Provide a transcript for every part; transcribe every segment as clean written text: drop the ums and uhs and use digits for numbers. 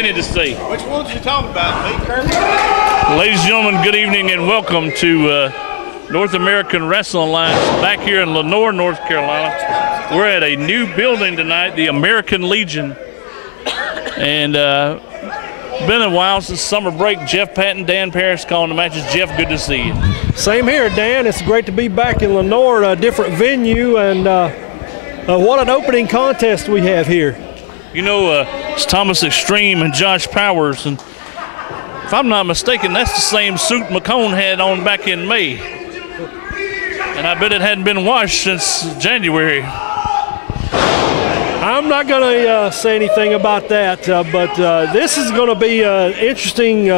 plenty to see. Which ones you talking about, Lee Kirby? Ladies and gentlemen, good evening and welcome to North American Wrestling Alliance back here in Lenoir, North Carolina. We're at a new building tonight, the American Legion. And been a while since summer break. Jeff Patton, Dan Paris calling the matches. Jeff, good to see you. Same here, Dan. It's great to be back in Lenoir, a different venue, and what an opening contest we have here. You know, it's Thomas Extreme and Josh Powers, and if I'm not mistaken, that's the same suit McCone had on back in May. And I bet it hadn't been washed since January. I'm not going to say anything about that, but this is going to be an interesting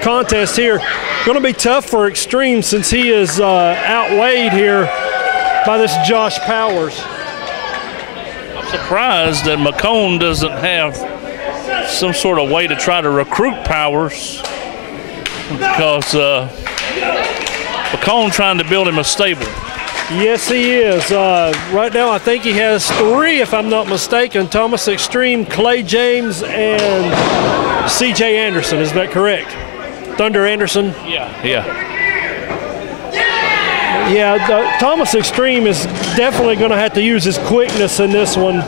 contest here. Going to be tough for Extreme since he is outweighed here by this Josh Powers. I'm surprised that McCone doesn't have some sort of way to try to recruit Powers, because McCone trying to build him a stable. Yes, he is. Right now, I think he has 3, if I'm not mistaken. Thomas Extreme, Clay James, and C.J. Anderson. Is that correct? Thunder Anderson? Yeah. Yeah, Thomas Extreme is definitely going to have to use his quickness in this one.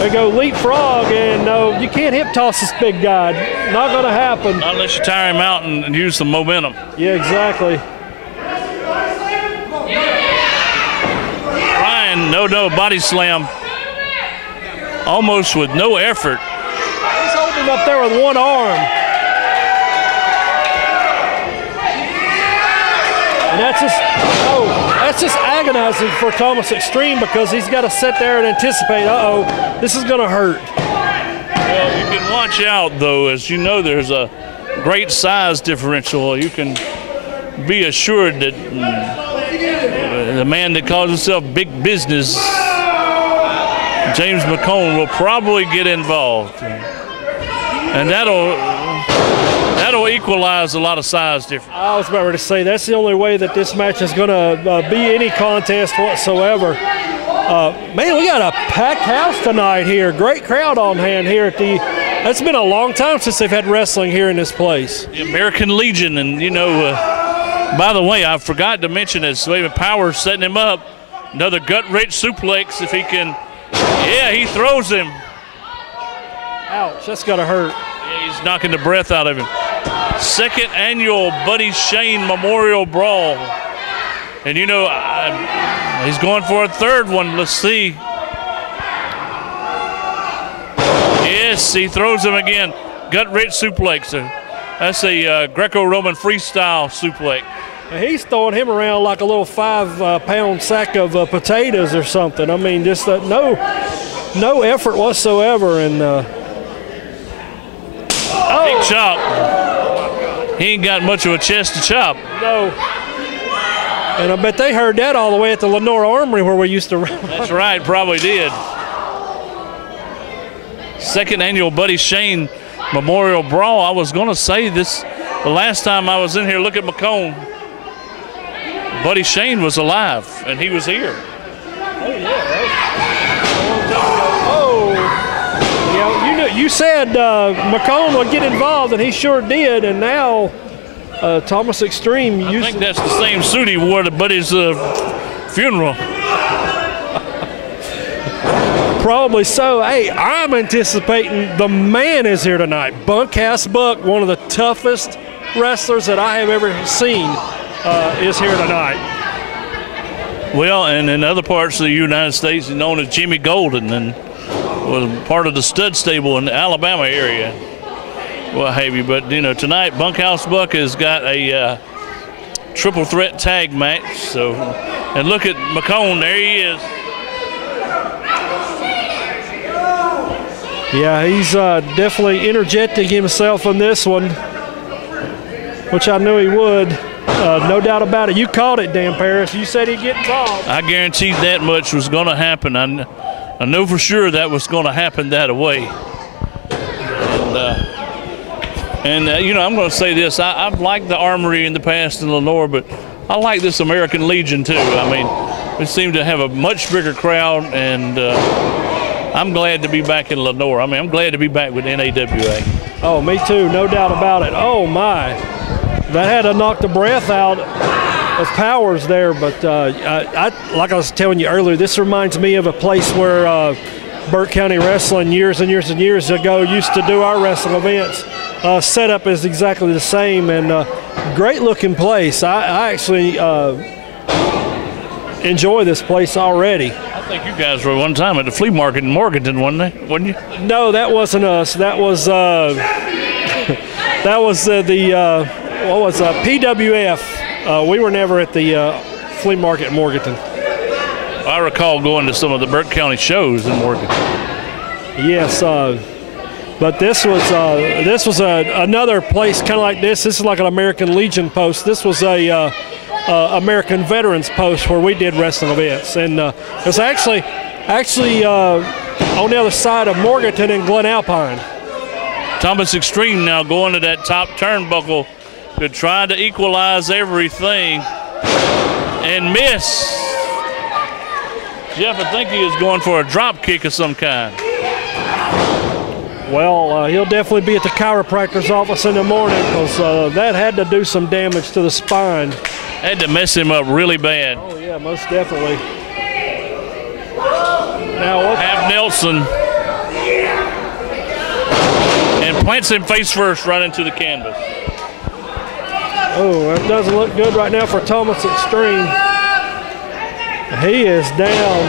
They go leapfrog, and no, you can't hip toss this big guy. Not going to happen. Not unless you tire him out and use some momentum. Yeah, exactly. No, body slam. Almost with no effort. He's holding him up there with one arm. And that's just agonizing for Thomas Extreme, because he's got to sit there and anticipate, this is going to hurt. Well, you can watch out, though. As you know, there's a great size differential. You can be assured that the man that calls himself Big Business, James McCone, will probably get involved, and that'll equalize a lot of size difference. I was about to say that's the only way that this match is going to be any contest whatsoever. Man, we got a packed house tonight here. Great crowd on hand here at the. It's been a long time since they've had wrestling here in this place. The American Legion, and you know. By the way, I forgot to mention this. Powers setting him up. Another gut-wrench suplex if he can. Yeah, he throws him. Ouch, that's got to hurt. Yeah, he's knocking the breath out of him. Second annual Buddy Shane Memorial Brawl. And you know, he's going for a third one. Let's see. Yes, he throws him again. Gut-wrench suplex. That's a Greco-Roman freestyle suplex. He's throwing him around like a little 5-pound sack of potatoes or something. I mean, just no effort whatsoever. And big chop. He ain't got much of a chest to chop. No. And I bet they heard that all the way at the Lenoir Armory where we used to run. That's right, probably did. Second annual Buddy Shane Memorial Brawl. I was going to say this the last time I was in here. Look at McCone. Buddy Shane was alive, and he was here. Oh, yeah. Oh. Yeah, you said McCone would get involved, and he sure did, and now Thomas Extreme. I think that's the same suit he wore to Buddy's funeral. Probably so. Hey, I'm anticipating the man is here tonight. Bunkhouse Buck, one of the toughest wrestlers that I have ever seen, is here tonight. Well, and in other parts of the United States, he's known as Jimmy Golden, and was part of the stud stable in the Alabama area. What have you? But you know, tonight Bunkhouse Buck has got a triple threat tag match. So, and look at McCone. There he is. Yeah, he's definitely interjecting himself in this one, which I knew he would. No doubt about it. You called it, Dan Paris. You said he'd get involved. I guaranteed that much was going to happen. I know for sure that was going to happen that way. And you know, I'm going to say this. I've liked the Armory in the past in Lenoir, but I like this American Legion too. I mean, we seem to have a much bigger crowd, and I'm glad to be back in Lenoir. I mean, I'm glad to be back with NAWA. Oh, me too, no doubt about it. Oh my, that had to knock the breath out of Powers there. But like I was telling you earlier, this reminds me of a place where Burke County Wrestling years and years and years ago used to do our wrestling events. Setup is exactly the same, and great looking place. I actually enjoy this place already. I think you guys were one time at the flea market in Morganton, wasn't you? No, that wasn't us. That was that was the what was PWF. We were never at the flea market in Morganton. I recall going to some of the Burke County shows in Morganton. Yes, but this was another place kind of like this. This is like an American Legion post. This was a American Veterans post where we did wrestling events, and it's actually on the other side of Morganton and Glen Alpine. Thomas Extreme now going to that top turnbuckle to try to equalize everything and miss. Jeff, I think he is going for a drop kick of some kind. Well, he'll definitely be at the chiropractor's office in the morning, because that had to do some damage to the spine. Had to mess him up really bad. Oh yeah, most definitely. Now what? Half Nelson. And plants him face first right into the canvas. Oh, that doesn't look good right now for Thomas Extreme. He is down.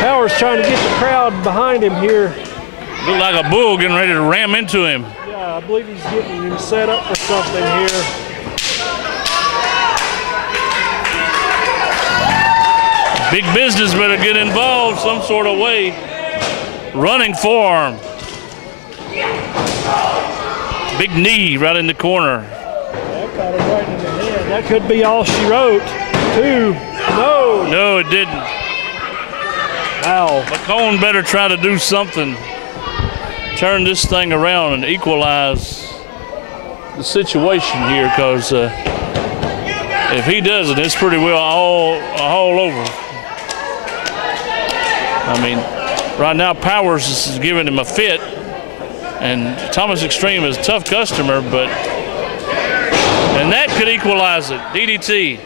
Powers trying to get the crowd behind him here. Look like a bull getting ready to ram into him. Yeah, I believe he's getting him set up for something here. Big business better get involved some sort of way. Running forearm. Big knee right in the corner. That got him right in the head. That could be all she wrote. Two. No. No, it didn't. Wow. McCone better try to do something. Turn this thing around and equalize the situation here, because if he doesn't, it's pretty well all over. I mean, right now Powers is giving him a fit, and Thomas Extreme is a tough customer, and that could equalize it. DDT.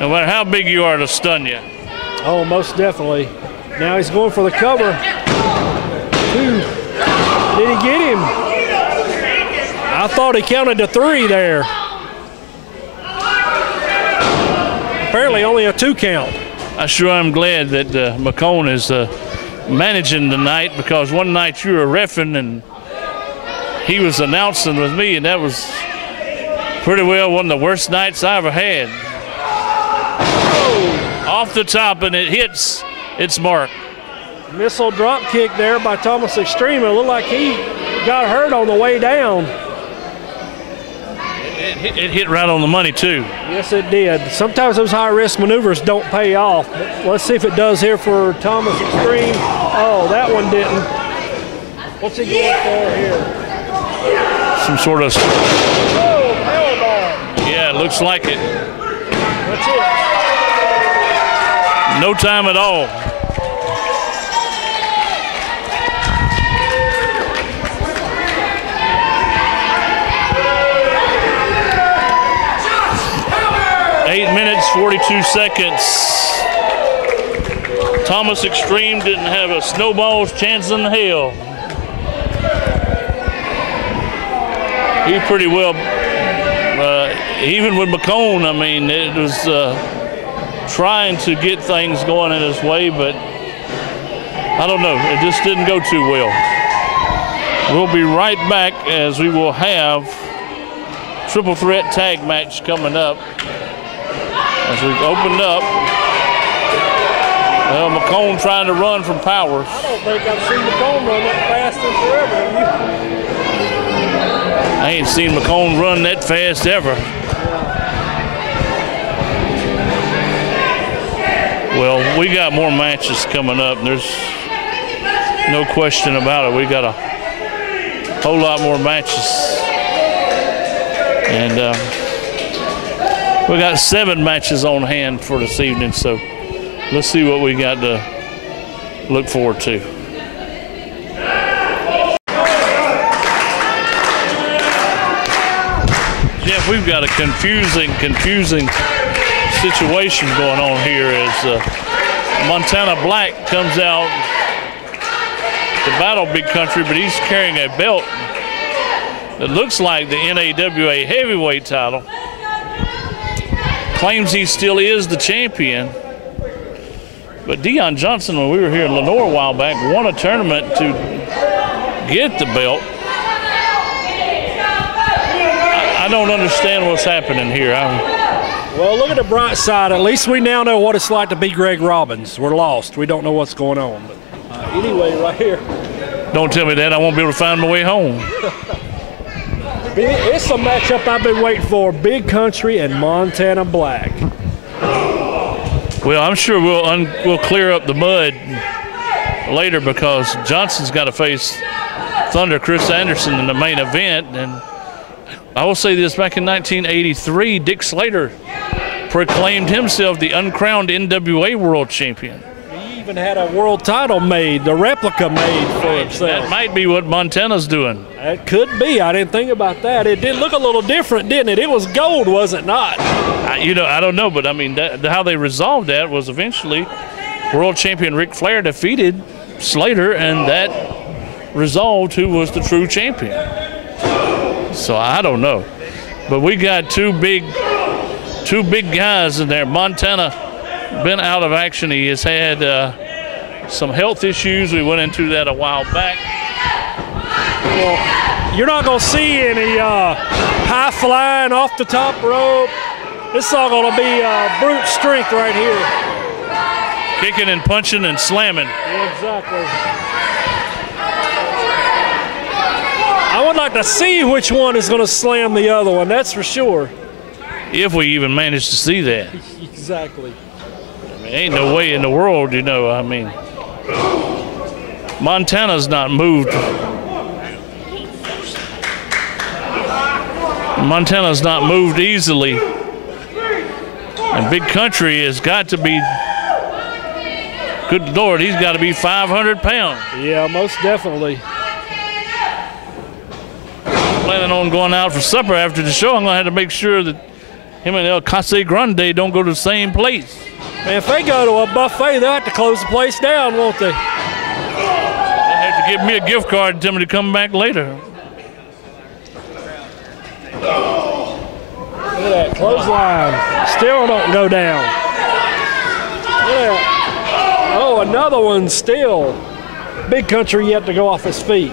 No matter how big you are, to stun you. Oh, most definitely. Now he's going for the cover. Two. Did he get him? I thought he counted to three there. Apparently only a 2 count. I sure am glad that McCone is managing tonight, because one night you were reffing and he was announcing with me, and that was pretty well one of the worst nights I ever had. Oh. Off the top, and it hits its mark. Missile drop kick there by Thomas Extreme. It looked like he got hurt on the way down. It hit right on the money, too. Yes, it did. Sometimes those high-risk maneuvers don't pay off. But let's see if it does here for Thomas Extreme. Oh, that one didn't. What's he going for here? Some sort of... Oh, powerbomb. Yeah, it looks like it. That's it. No time at all. Eight minutes, 42 seconds. Thomas Extreme didn't have a snowball's chance in hell. He pretty well, even with McCone, I mean, it was trying to get things going in his way, but I don't know, it just didn't go too well. We'll be right back as we will have triple threat tag match coming up. As we've opened up, well, McCone trying to run from Powers. I don't think I've seen McCone run that fast in forever, have you? I ain't seen McCone run that fast ever. Well, we got more matches coming up. There's no question about it. We got a whole lot more matches. And we got 7 matches on hand for this evening, so let's see what we got to look forward to. Jeff, we've got a confusing situation going on here as Montana Black comes out to battle Big Country, but he's carrying a belt that looks like the NAWA heavyweight title. Claims he still is the champion. But Dion Johnson, when we were here in Lenoir a while back, won a tournament to get the belt. I don't understand what's happening here. Well, look at the bright side. At least we now know what it's like to be Greg Robbins. We're lost. We don't know what's going on. But anyway, right here. Don't tell me that. I won't be able to find my way home. It's a matchup I've been waiting for. Big Country and Montana Black. Well, I'm sure we'll clear up the mud later because Johnson's got to face Thunder Chris Anderson in the main event. And I will say this, back in 1983, Dick Slater proclaimed himself the uncrowned NWA world champion. He even had a world title made, the replica made for himself. That might be what Montana's doing. It could be. I didn't think about that. It did look a little different, didn't it? It was gold, was it not? I don't know, but I mean, how they resolved that was eventually world champion Ric Flair defeated Slater, and that resolved who was the true champion. So I don't know, but we got two big guys in there. Montana been out of action. He has had some health issues. We went into that a while back. Well, you're not going to see any high flying off the top rope. This is all going to be brute strength right here. Kicking and punching and slamming. Yeah, exactly. I would like to see which one is going to slam the other one, that's for sure. If we even manage to see that. Exactly. I mean, ain't no way in the world, I mean, Montana's not moved. Montana's not moved easily. And Big Country has got to be, good Lord, he's got to be 500 pounds. Yeah, most definitely. Planning on going out for supper after the show. I'm going to have to make sure that him and El Casa Grande don't go to the same place. Man, if they go to a buffet, they'll have to close the place down, won't they? They'll have to give me a gift card and tell me to come back later. Look at that clothesline. Still don't go down. Look at that. Oh, another one still. Big Country yet to go off his feet.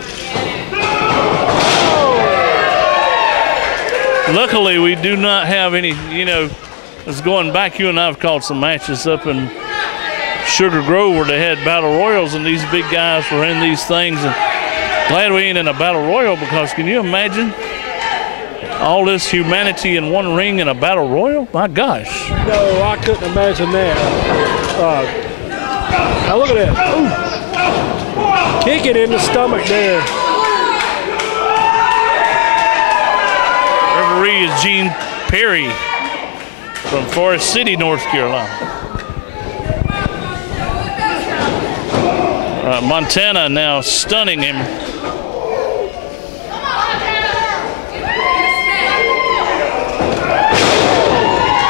Luckily, we do not have any, it's going back. You and I have called some matches up in Sugar Grove where they had battle royals, and these big guys were in these things. And glad we ain't in a battle royal, because can you imagine all this humanity in one ring in a battle royal? My gosh. No, I couldn't imagine that. Now look at that. Ooh. Kick it in the stomach there. Referee is Gene Perry from Forest City, North Carolina. Montana now stunning him.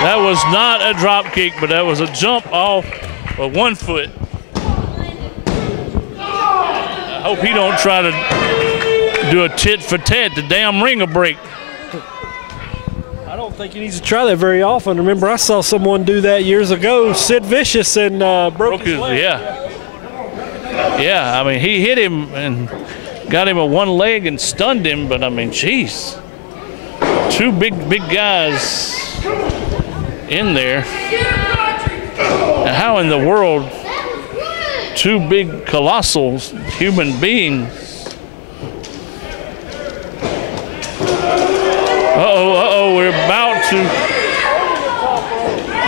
That was not a drop kick, but that was a jump off of 1 foot. I hope he don't try to do a tit for tat. The damn ring will break. I don't think he needs to try that very often. Remember, I saw someone do that years ago. Sid Vicious, and broke his leg. Yeah, I mean, he hit him and got him with one leg and stunned him, but I mean, jeez. Two big guys in there. And how in the world two big colossal human beings? Uh-oh, we're about to.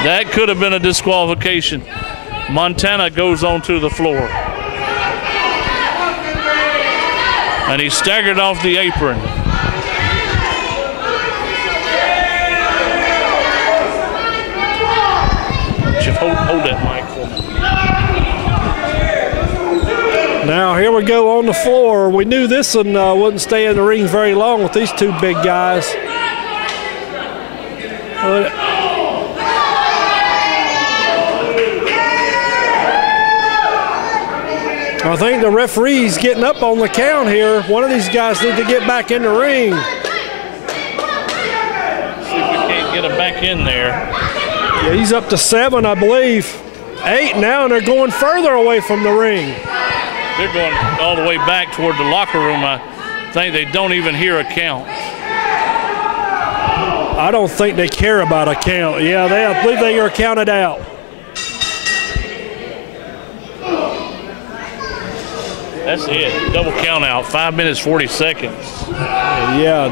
That could have been a disqualification. Montana goes onto the floor. And he staggered off the apron. Jeff, hold that mic for me. we go on the floor. We knew this one wouldn't stay in the ring very long with these two big guys. I think the referee's getting up on the count here. One of these guys need to get back in the ring. See if we can't get him back in there. Yeah, he's up to 7, I believe. 8 now, and they're going further away from the ring. They're going all the way back toward the locker room. I think they don't even hear a count. I don't think they care about a count. Yeah, I believe they are counted out. That's it. Double count out. 5 minutes, 40 seconds. Yeah.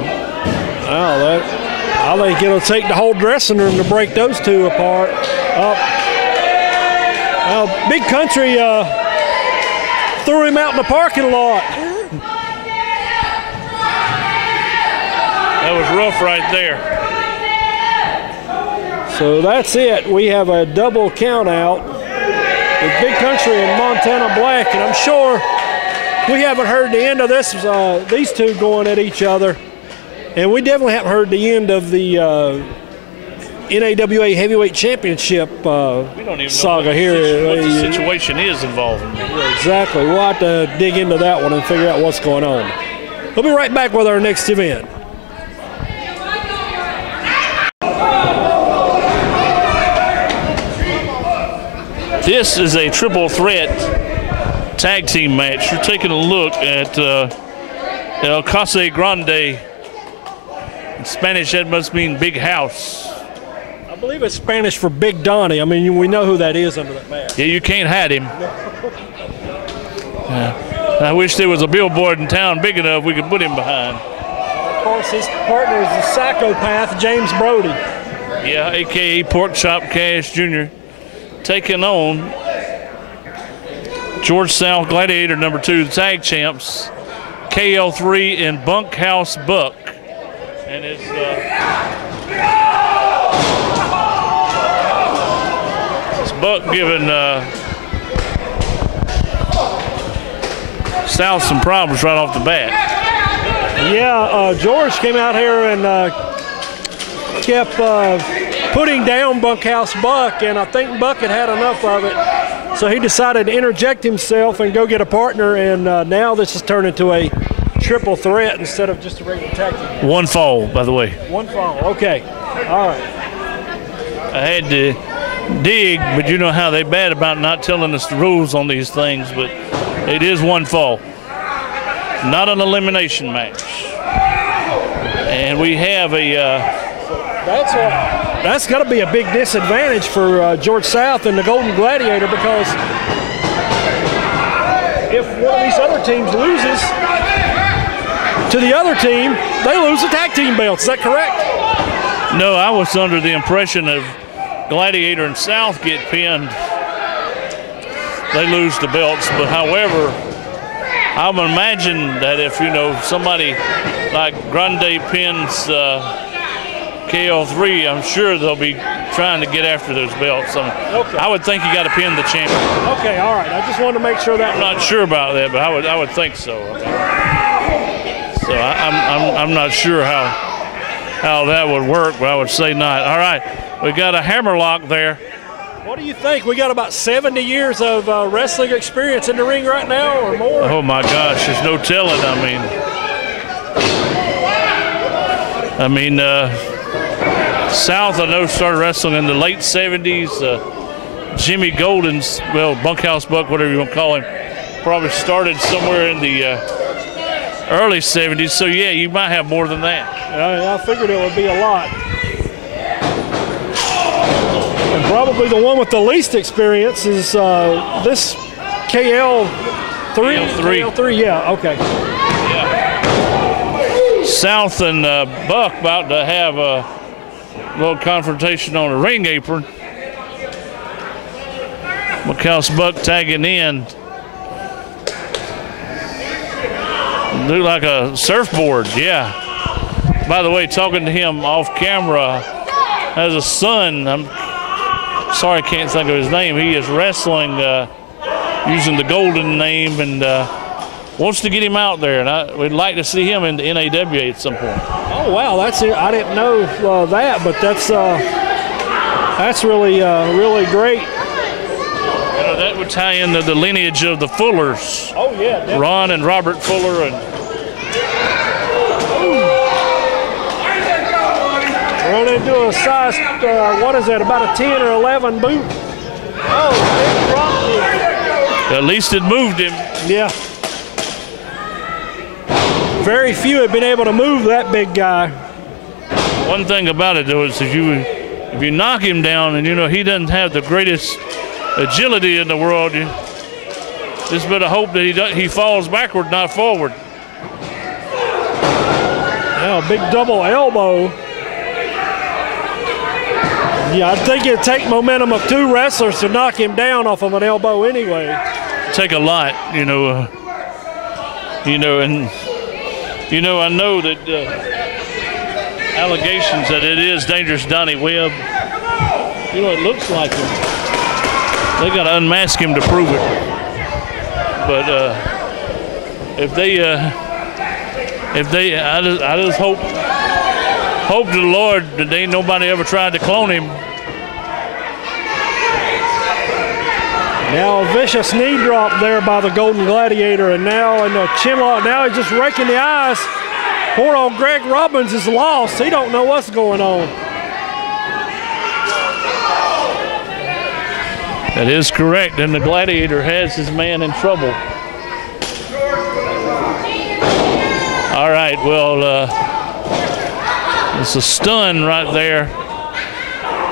Well, I think it'll take the whole dressing room to break those two apart. Big Country threw him out in the parking lot. That was rough right there. So that's it. We have a double count out with Big Country and Montana Black, and I'm sure we haven't heard the end of this, these two going at each other. And we definitely haven't heard the end of the NAWA Heavyweight Championship saga here. What the situation is involving. Exactly. We'll have to dig into that one and figure out what's going on. We'll be right back with our next event. This is a triple threat tag team match. You're taking a look at El Casa Grande. In Spanish, that must mean big house. I believe it's Spanish for Big Donnie. I mean, we know who that is under that mask. Yeah, you can't hide him. I wish there was a billboard in town big enough we could put him behind. Of course, his partner is the psychopath, James Brody. Yeah, a.k.a. Pork Chop Cash Jr. Taking on George South Gladiator number 2, the tag champs, KL3 and Bunkhouse Buck. And it's Buck giving South some problems right off the bat. Yeah, George came out here and kept putting down Bunkhouse Buck, and I think Buck had enough of it. So he decided to interject himself and go get a partner, and now this has turned into a triple threat instead of just a regular tag team. One fall, by the way. One fall, okay. All right. I had to dig, but you know how they bad about not telling us the rules on these things, but it is one fall. Not an elimination match. And we have a... That's got to be a big disadvantage for George South and the Golden Gladiator, because if one of these other teams loses to the other team, they lose the tag team belts. Is that correct? No, I was under the impression of Gladiator and South get pinned, they lose the belts. But however, I would imagine that if, you know, somebody like Grande pins KO3, I'm sure they'll be trying to get after those belts. Okay. I would think you got to pin the champion. Okay, all right. I just wanted to make sure that. I'm not sure about that, but I would think so. So I'm not sure how that would work, but I would say not. All right, we got a hammerlock there. What do you think? We got about 70 years of wrestling experience in the ring right now, or more? Oh my gosh, there's no telling. I mean, South, I know, started wrestling in the late 70s. Jimmy Golden's, well, Bunkhouse Buck, whatever you want to call him, probably started somewhere in the early 70s. So, yeah, you might have more than that. I figured it would be a lot. And probably the one with the least experience is this KL3. KL3, yeah, okay. Yeah. South and Buck about to have a little confrontation on the ring apron. Bunkhouse Buck tagging in. Look like a surfboard, yeah. By the way, talking to him off camera, has a son. I'm sorry I can't think of his name. He is wrestling using the Golden name, and wants to get him out there, and we'd like to see him in the NAWA at some point. Oh wow, that's it. I didn't know that, but that's really really great. You know, that would tie into the lineage of the Fullers. Oh yeah, definitely. Ron and Robert Fuller and. Run into a size, what is that, about a 10 or 11 boot. Oh, big drop kick. At least it moved him. Yeah. Very few have been able to move that big guy. One thing about it, though, is if you knock him down and, you know, he doesn't have the greatest agility in the world, you just better hope that he falls backward, not forward. Yeah, big double elbow. Yeah, I think it'd take momentum of two wrestlers to knock him down off of an elbow anyway. Take a lot, and I know that allegations that it is dangerous Donnie Webb. You know, it looks like him. They got to unmask him to prove it. But I just hope to the Lord that ain't nobody ever tried to clone him. Now a vicious knee drop there by the Golden Gladiator, and now in the chin lock. Now he's just raking the eyes. Poor old Greg Robbins is lost. He don't know what's going on. That is correct, and the Gladiator has his man in trouble. All right, well, it's a stun right there.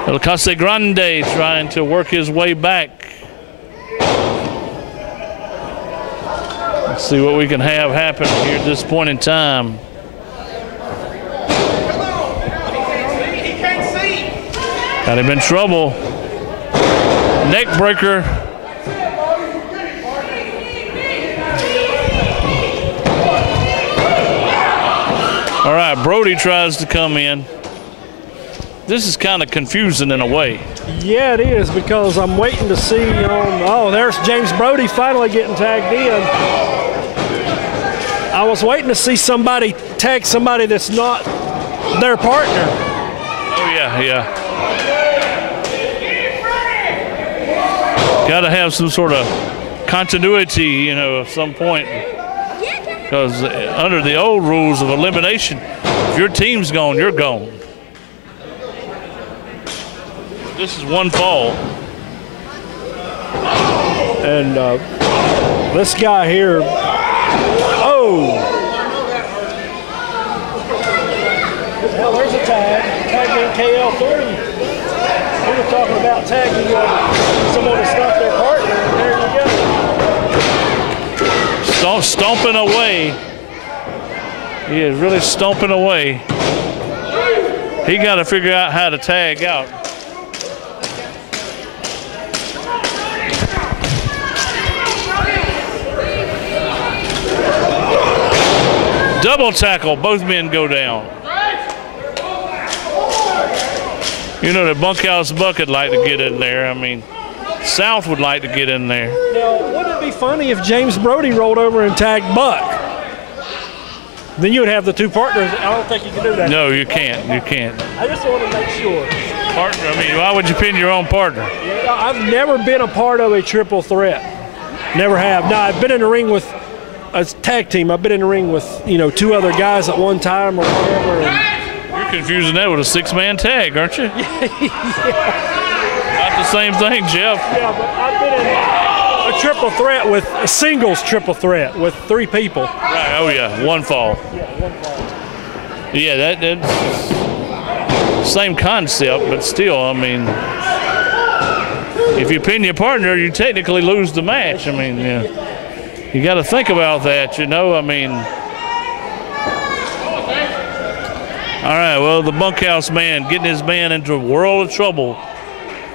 El Casa Grande trying to work his way back. Let's see what we can have happen here at this point in time. Got him in trouble. Neck breaker. All right, Brody tries to come in. This is kind of confusing in a way. Yeah, it is, because I'm waiting to see oh, there's James Brody finally getting tagged in. I was waiting to see somebody tag somebody that's not their partner. Oh, yeah. Got to have some sort of continuity, at some point. Because under the old rules of elimination, if your team's gone, you're gone. This is one fall. And this guy here, well, there's a tag. Tagging KL3. We were talking about tagging someone that's not their partner, and there you go. Stomping away. He is really stomping away. He got to figure out how to tag out. Double tackle, both men go down. The bunkhouse bucket like to get in there. I mean, South would like to get in there. Now, wouldn't it be funny if James Brody rolled over and tagged Buck? Then you would have the two partners. I don't think you can do that. No, you can't. You can't. I just want to make sure. Partner, I mean, why would you pin your own partner? I've never been a part of a triple threat. Never have. Now, I've been in the ring with a tag team. I've been in the ring with, two other guys at one time or whatever. You're confusing that with a six-man tag, aren't you? Not the same thing, Jeff. Yeah, but I've been in a triple threat with a singles triple threat with three people. Right. Oh, yeah. One fall. Yeah, one fall. Yeah, that's same concept, but still, I mean, if you pin your partner, you technically lose the match. I mean, you got to think about that, I mean. All right, well, the bunkhouse man getting his man into a world of trouble.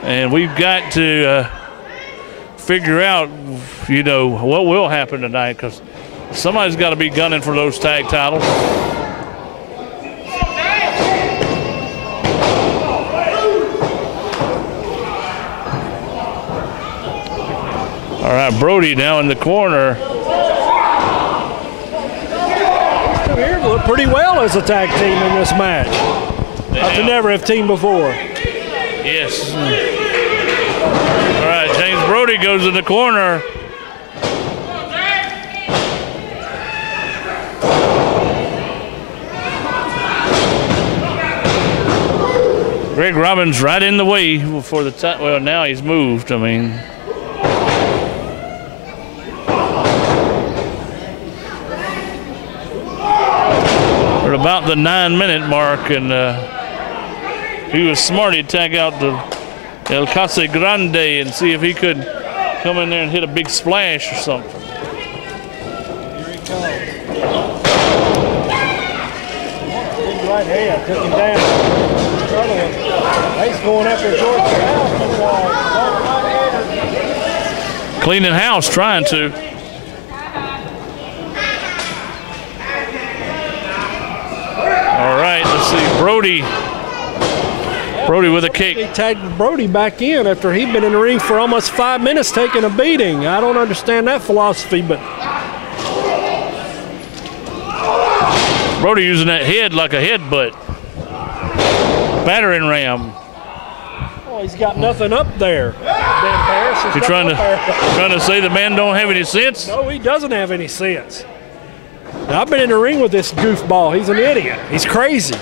And we've got to figure out, what will happen tonight, because somebody's got to be gunning for those tag titles. All right, Brody now in the corner. pretty well as a tag team in this match. They never have teamed before. Yes. All right, James Brody goes in the corner. Greg Robbins right in the way for the time. Well, now he's moved. I mean, we're about the 9-minute mark, and he was smart. He'd tag out the El Casa Grande and see if he could come in there and hit a big splash or something. Here he comes. Big right hand, took him down. He's going after George South. Cleaning house, trying to. All right, let's see. Brody with a kick. He tagged Brody back in after he'd been in the ring for almost 5 minutes taking a beating. I don't understand that philosophy, but Brody using that head like a headbutt. Battering ram. Oh, he's got nothing up there. Dan Parrish. You're trying to say the man don't have any sense? No, he doesn't have any sense. Now, I've been in the ring with this goofball. He's an idiot. He's crazy.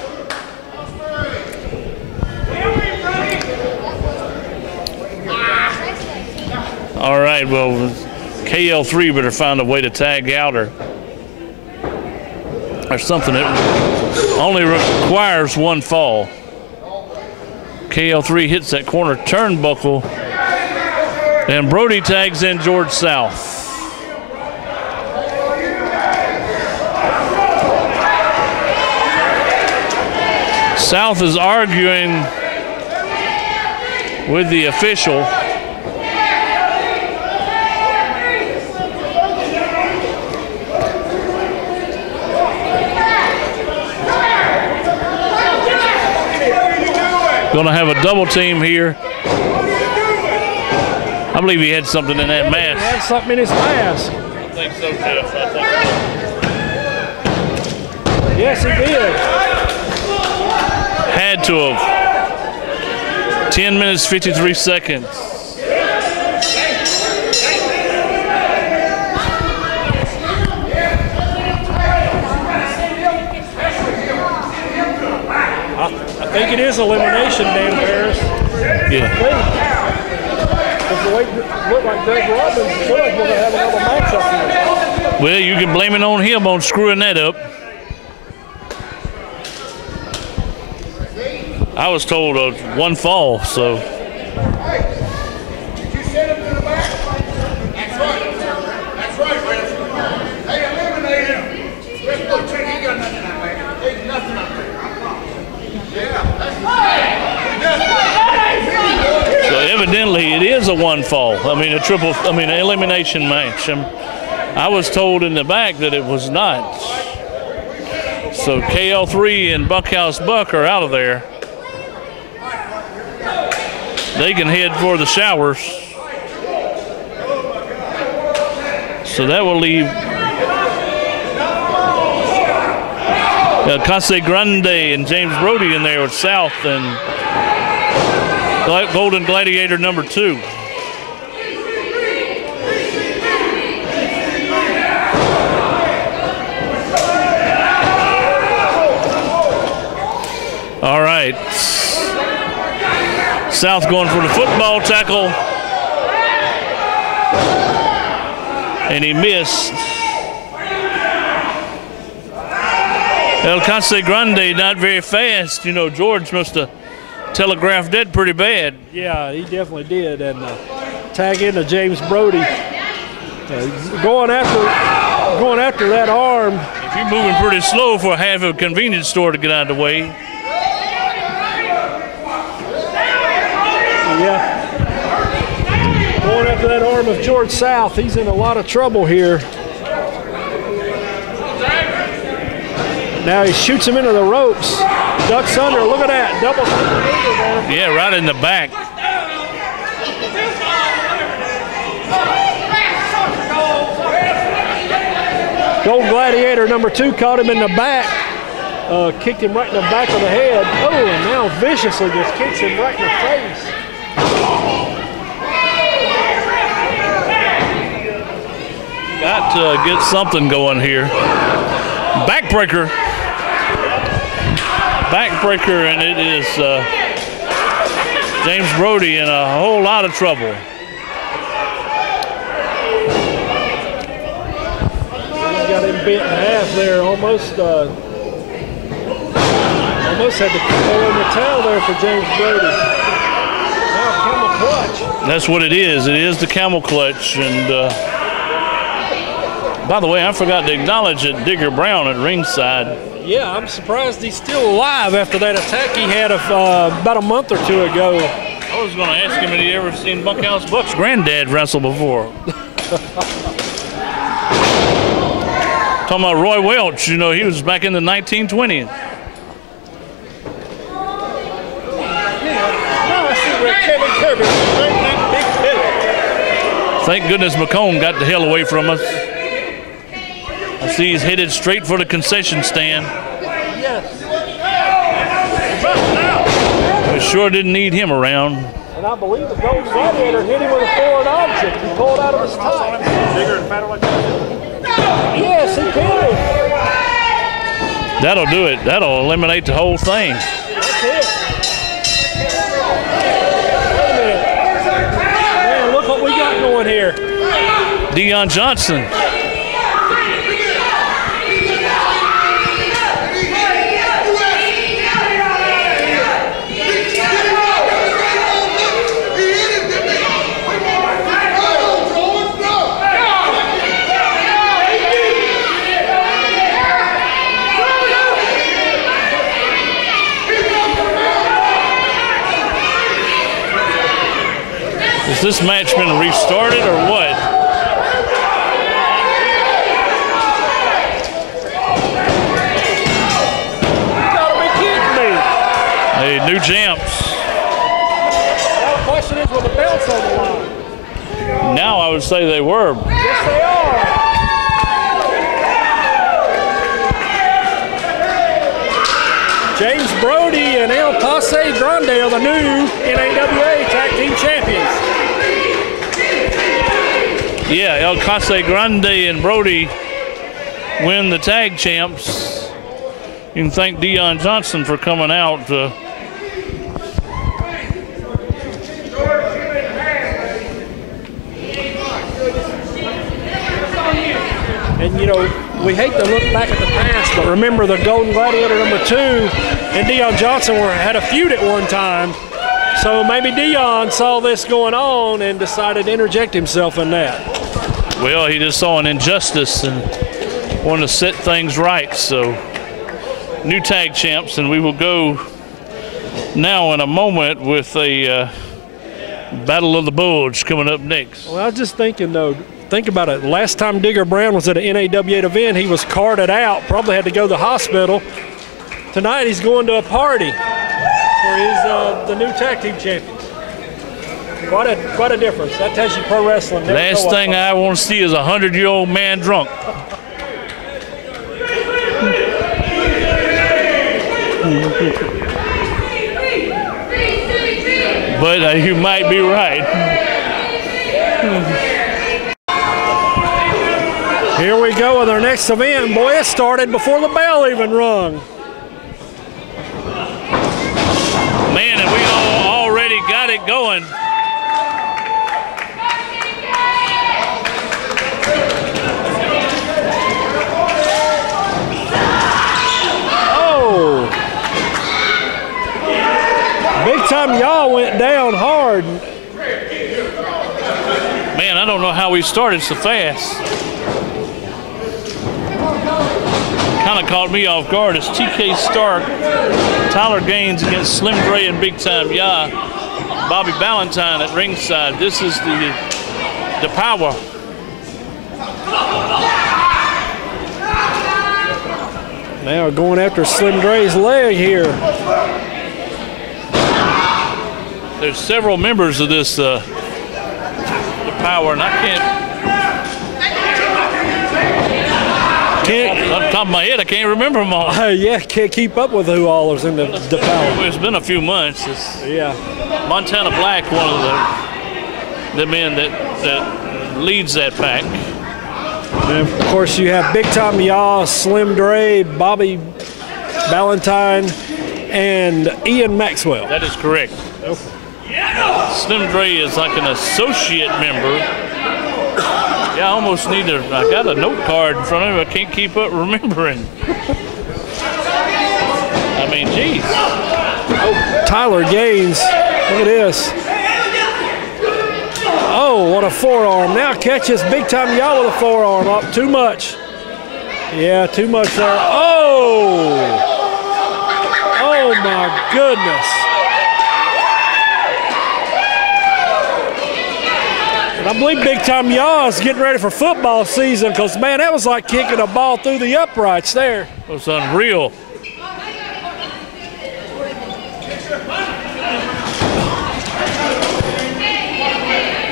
All right, well, KL3 better find a way to tag out or something that only requires one fall. KL3 hits that corner turnbuckle, and Brody tags in George South. South is arguing with the official. Going to have a double team here. I believe he had something in that mask. He had something in his mask. I think so, Jeff. I think so. Yes, he did. Had to have. 10 minutes, 53 seconds. I think it is elimination, Dan Harris. Yeah. Because the way it looked like Greg Robbins, it looks like we're going to have another match up here. Well, you can blame it on him on screwing that up. I was told one fall, so. That's right, Brent. Hey, eliminate him. Let's go check. He got nothing out there. There's nothing out there. So evidently it is a one fall. An elimination match. I was told in the back that it was not. So KL3 and Buckhouse Buck are out of there. They can head for the showers. So that will leave Casa Grande and James Brody in there with South and Golden Gladiator number 2. All right. South going for the football tackle. And he missed. El Casa Grande not very fast. You know, George must have telegraphed that pretty bad. Yeah, he definitely did. And tag into James Brody. Going after that arm. If you're moving pretty slow for half a convenience store to get out of the way. Yeah. Going after that arm of George South, he's in a lot of trouble here. Now he shoots him into the ropes. Ducks under. Look at that. Double. Yeah, right in the back. Gold Gladiator number 2 caught him in the back. kicked him right in the back of the head. Oh, and now viciously just kicks him right in the face. Got to get something going here. Backbreaker. Backbreaker, and it is James Brody in a whole lot of trouble. He got him bent in half there, almost had to throw in the towel there for James Brody. Now camel clutch. That's what it is. It is the camel clutch. And by the way, I forgot to acknowledge that Digger Brown at ringside. Yeah, I'm surprised he's still alive after that attack he had about a month or two ago. I was going to ask him if he ever seen Bunkhouse Buck's granddad wrestle before. Talking about Roy Welch, you know, he was back in the 1920s. Thank goodness McComb got the hell away from us. I see he's headed straight for the concession stand. Yes. We sure didn't need him around. And I believe the Golden Gladiator hit him with a foreign object. He pulled out of his tie. Bigger and fatter like that. Yes, he can. That'll do it. That'll eliminate the whole thing. That's it. Wait a minute. Man, look what we got going here. Dion Johnson. Has this match been restarted or what? You gotta be kidding me. Hey, new champs. Now the question is, will the belts on the line? Now I would say they were. Yes, they are. James Brody and El Pase Grande are the new NAWA Tag Team Champions. Yeah, El Case Grande and Brody win the tag champs. You can thank Dion Johnson for coming out. And you know, we hate to look back at the past, but remember the Golden Gladiator #2 and Dion Johnson had a feud at one time. So maybe Dion saw this going on and decided to interject himself in that. Well, he just saw an injustice and wanted to set things right. So, new tag champs, and we will go now in a moment with a Battle of the Bulge coming up next. Well, I was just thinking, though, think about it. Last time Digger Brown was at an NAWA event, he was carted out, probably had to go to the hospital. Tonight, he's going to a party for his the new tag team champions. Quite a difference. That tells you pro wrestling. Last thing I want to see is a 100-year-old man drunk. But you might be right. Here we go with our next event. Boy, it started before the bell even rung. Man, and we already got it going. Oh! Big time y'all went down hard. Man, I don't know how we started so fast. Kind of caught me off guard. It's TK Stark, Tyler Gaines against Slim Dre and Big Time Ya, Bobby Ballantyne at ringside. This is the power. Now going after Slim Dre's leg here. There's several members of this the power, and I Can't. Off the top of my head, I can't remember them all. Yeah, can't keep up with who all is in the power. It's been a few months. Yeah. Montana Black, one of the men that leads that pack. And of course, you have Big Time Yaw, Slim Dre, Bobby Valentine, and Ian Maxwell. That is correct. Okay. Slim Dre is like an associate member. Yeah, I almost need to. I got a note card in front of me. I can't keep up remembering. I mean, geez. Oh, Tyler Gaines. Look at this. Oh, what a forearm. Now catches Big Time Yaw with a forearm. Up too much. Yeah, too much there. Oh! Oh, my goodness. And I believe Big Time Yaw is getting ready for football season because, man, that was like kicking a ball through the uprights there. It was unreal.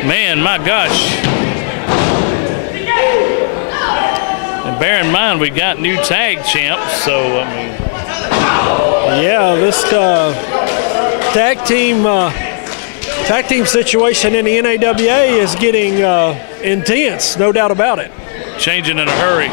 Man, my gosh. And bear in mind, we got new tag champs, so, I mean. Yeah, this tag team situation in the NAWA is getting intense, no doubt about it. Changing in a hurry.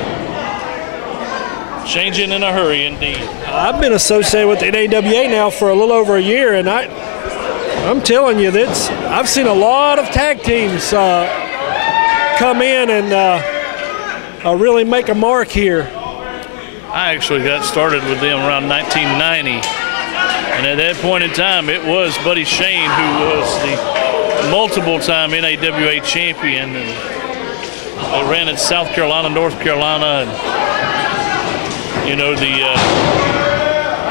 Changing in a hurry, indeed. I've been associated with the NAWA now for a little over a year, and I'm telling you, I've seen a lot of tag teams come in and really make a mark here. I actually got started with them around 1990. And at that point in time, it was Buddy Shane who was the multiple-time NAWA champion. And they ran in South Carolina, North Carolina, and you know the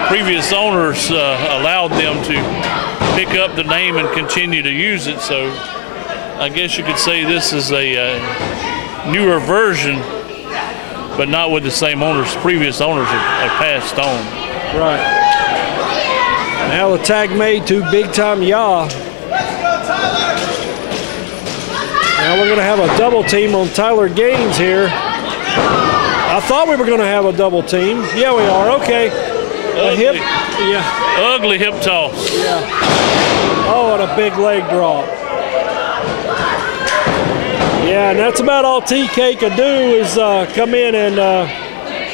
previous owners allowed them to pick up the name and continue to use it. So I guess you could say this is a newer version, but not with the same owners. Previous owners have passed on. Right. Now the tag made to Big Time Yaw. Now we're going to have a double team on Tyler Gaines here. I thought we were going to have a double team. Yeah, we are. Okay. A hip. Yeah. Ugly hip toss. Yeah. Oh, and a big leg drop. Yeah, and that's about all TK could do is come in and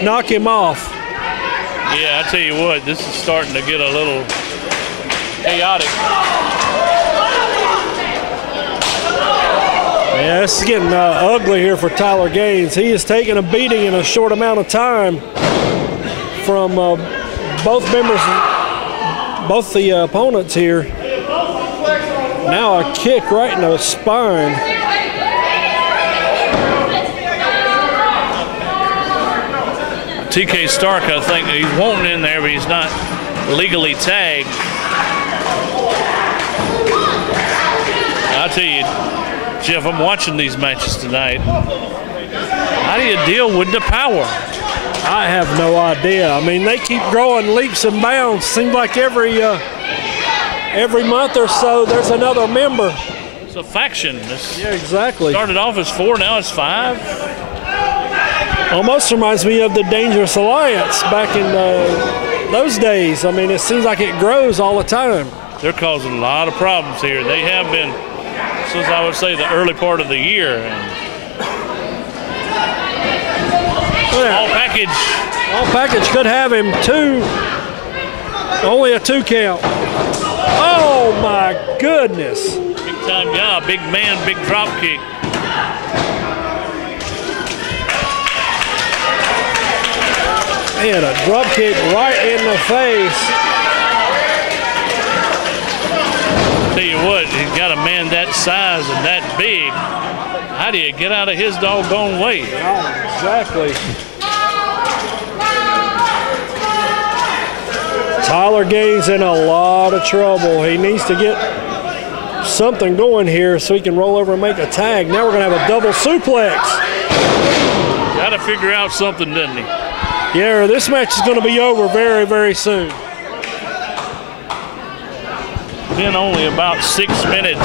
knock him off. Yeah, I tell you what, this is starting to get a little chaotic. Yeah, this is getting ugly here for Tyler Gaines. He is taking a beating in a short amount of time from both members, both the opponents here. Now a kick right in the spine. TK Stark, I think he's wanting in there, but he's not legally tagged. I tell you, Jeff, I'm watching these matches tonight. How do you deal with the power? I have no idea. I mean, they keep growing leaps and bounds. Seems like every month or so there's another member. It's a faction. Yeah, exactly. Started off as 4, now it's 5. Almost reminds me of the Dangerous Alliance back in those days. I mean, it seems like it grows all the time. They're causing a lot of problems here. They have been since, I would say, the early part of the year. All package. All package could have him 2. Only a 2 count. Oh, my goodness. Big time job. Big man, big drop kick. And a drop kick right in the face. Tell you what, he's got a man that size and that big. How do you get out of his doggone way? Oh, exactly. Tyler Gaines in a lot of trouble. He needs to get something going here so he can roll over and make a tag. Now we're going to have a double suplex. Got to figure out something, doesn't he? Yeah, this match is going to be over very, very soon. Been only about 6 minutes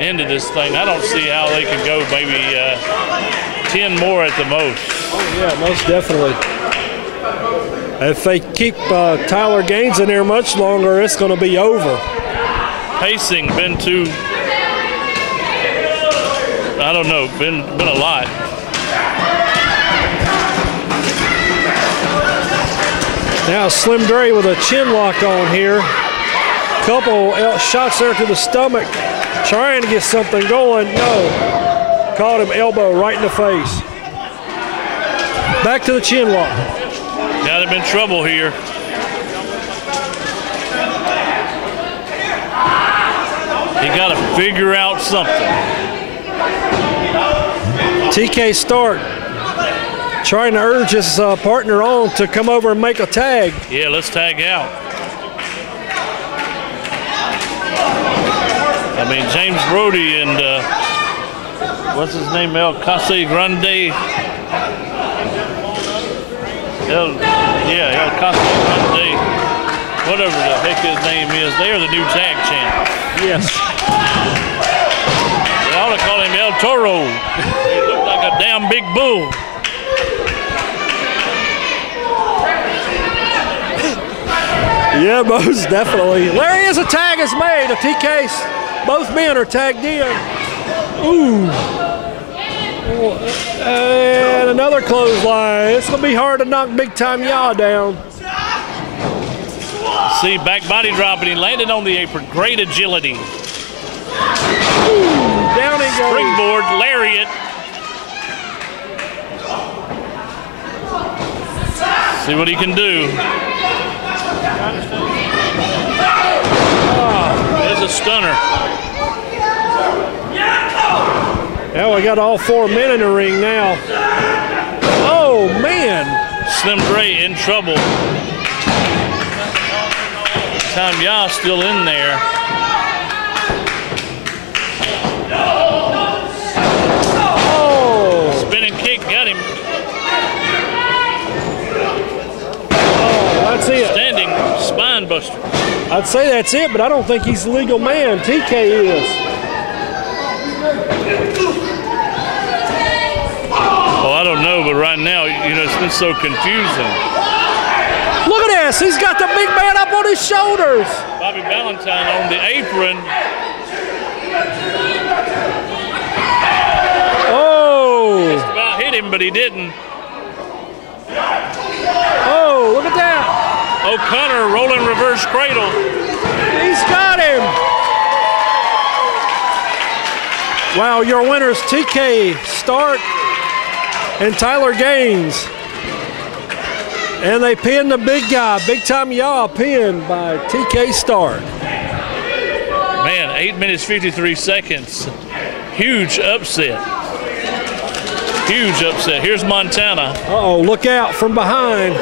into this thing. I don't see how they can go maybe 10 more at the most. Oh, yeah, most definitely. If they keep Tyler Gaines in there much longer, it's going to be over. Pacing been too, I don't know, been a lot. Now Slim Dre with a chin lock on here. Couple shots there to the stomach, trying to get something going. No, caught him elbow right in the face. Back to the chin lock. Got him in trouble here. He got to figure out something. TK Stark trying to urge his partner on to come over and make a tag. Yeah, let's tag out. I mean, James Brody and what's his name? El Casa Grande. El Casa Grande. Whatever the heck his name is, they are the new tag champ. Yes. They ought to call him El Toro. He looked like a damn big bull. Yeah, most definitely. Larry, as a tag is made. A TK, both men are tagged in. Ooh. And another clothesline. It's going to be hard to knock Big Time Yaw down. See, back body drop, and he landed on the apron. Great agility. Ooh, down he goes. Springboard, lariat. See what he can do. There's a stunner. Now we got all 4 men in the ring now. Oh, man. Slim Dre in trouble. Time Yaw still in there. Oh. Spinning kick got him. Oh, that's it. Standing spine buster. I'd say that's it, but I don't think he's a legal man. TK is. Oh, I don't know, but right now, you know, it's been so confusing. Look at this. He's got the big man up on his shoulders. Bobby Valentine on the apron. Oh. Just about hit him, but he didn't. Oh, look at that. O'Connor rolling reverse cradle. He's got him. Wow, your winners, TK Stark and Tyler Gaines. And they pinned the big guy, Big Time Yaw, pinned by TK Stark. Man, 8 minutes, 53 seconds. Huge upset. Huge upset. Here's Montana. Uh-oh, look out from behind.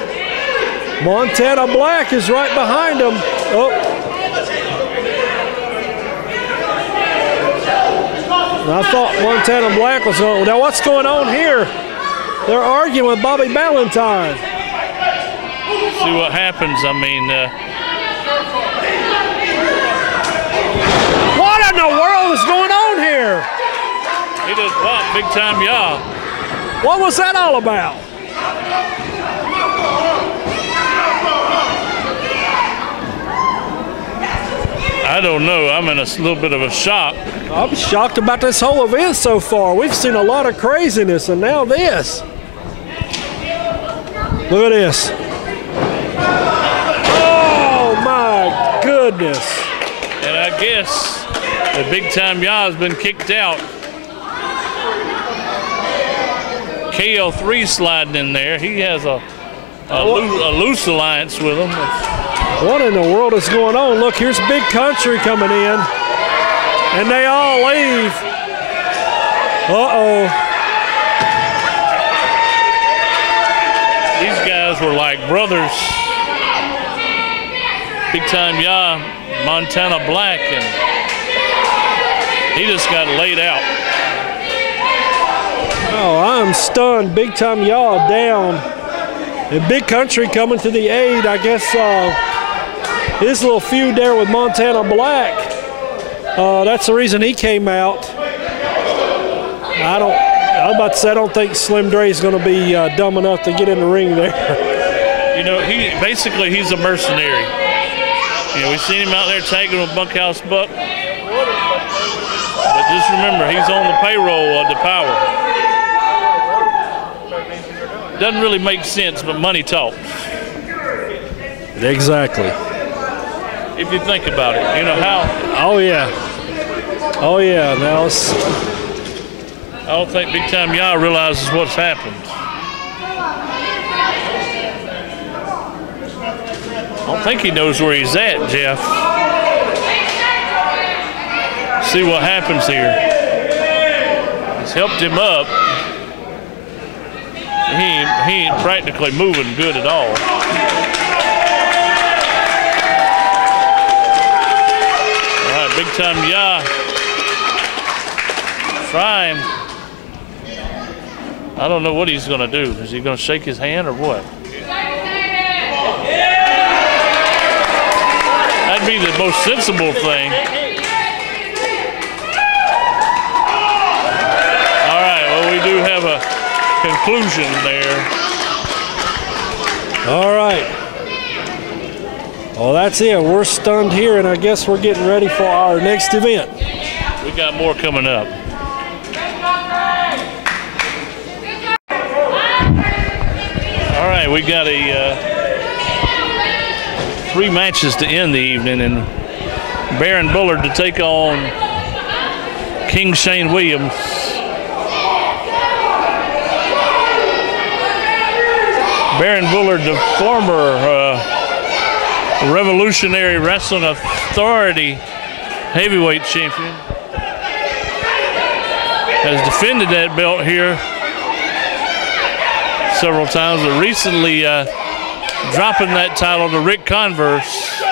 Montana Black is right behind him. Oh. I thought Montana Black was on. Now what's going on here? They're arguing with Bobby Valentine. See what happens. I mean, what in the world is going on here? he just fought Big Time Yaw. What was that all about? I don't know. I'm in a little bit of a shock. I'm shocked about this whole event so far. We've seen a lot of craziness, and now this. Look at this. Oh, my goodness. And I guess the Big Time Yaw has been kicked out. KL3 sliding in there. He has a loose alliance with him. What in the world is going on? Look, here's Big Country coming in, and they all leave. Uh-oh. These guys were like brothers. Big Time Yaw, Montana Black, and he just got laid out. Oh, I'm stunned. Big Time Yaw down. And Big Country coming to the aid. I guess his little feud there with Montana Black, that's the reason he came out. I I was about to say, I don't think Slim Dre's going to be dumb enough to get in the ring there. You know, he's a mercenary. You know, we've seen him out there tagging with Bunkhouse Buck. But just remember, he's on the payroll of the Power. Doesn't really make sense, but money talks. Exactly. If you think about it, you know how. Oh yeah. Oh yeah. Now it's. I don't think Big Time Yah realizes what's happened. I don't think he knows where he's at, Jeff. See what happens here. He's helped him up. He ain't practically moving good at all. All right, Big Time Yah trying. I don't know what he's going to do. Is he going to shake his hand or what? That'd be the most sensible thing. All right, well, we do have a conclusion there. All right. Well, that's it. We're stunned here, and I guess we're getting ready for our next event. We got more coming up. All right, we got 3 matches to end the evening, and Baron Bullard to take on King Shane Williams. Baron Bullard, the former Revolutionary Wrestling Authority heavyweight champion, has defended that belt here several times, but recently dropping that title to Rick Converse.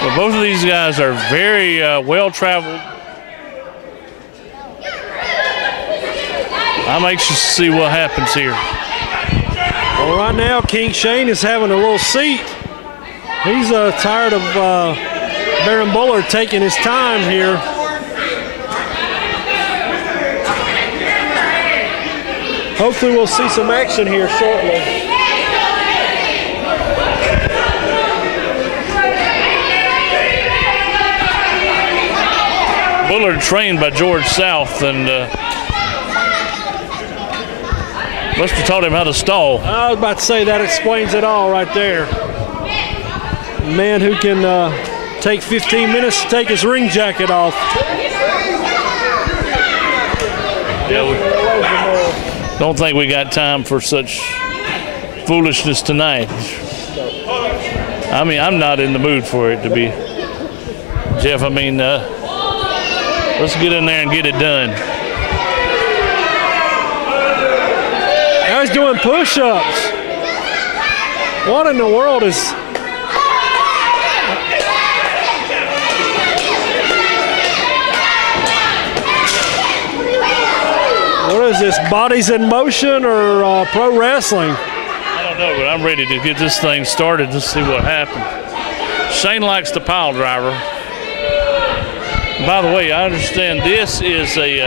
But both of these guys are very well-traveled. I'm anxious to see what happens here. Well, right now, King Shane is having a little seat. He's tired of Baron Bullard taking his time here. Hopefully we'll see some action here shortly. Bullard trained by George South, and must have taught him how to stall. I was about to say that explains it all right there. A man who can take 15 minutes to take his ring jacket off. Yeah, don't think we got time for such foolishness tonight. I mean, I'm not in the mood for it to be. Jeff, I mean, let's get in there and get it done. Now he's doing push-ups. What in the world is... What is this, Bodies in Motion or pro wrestling? I don't know, but I'm ready to get this thing started to see what happens. Shane likes the pile driver. By the way, I understand this is a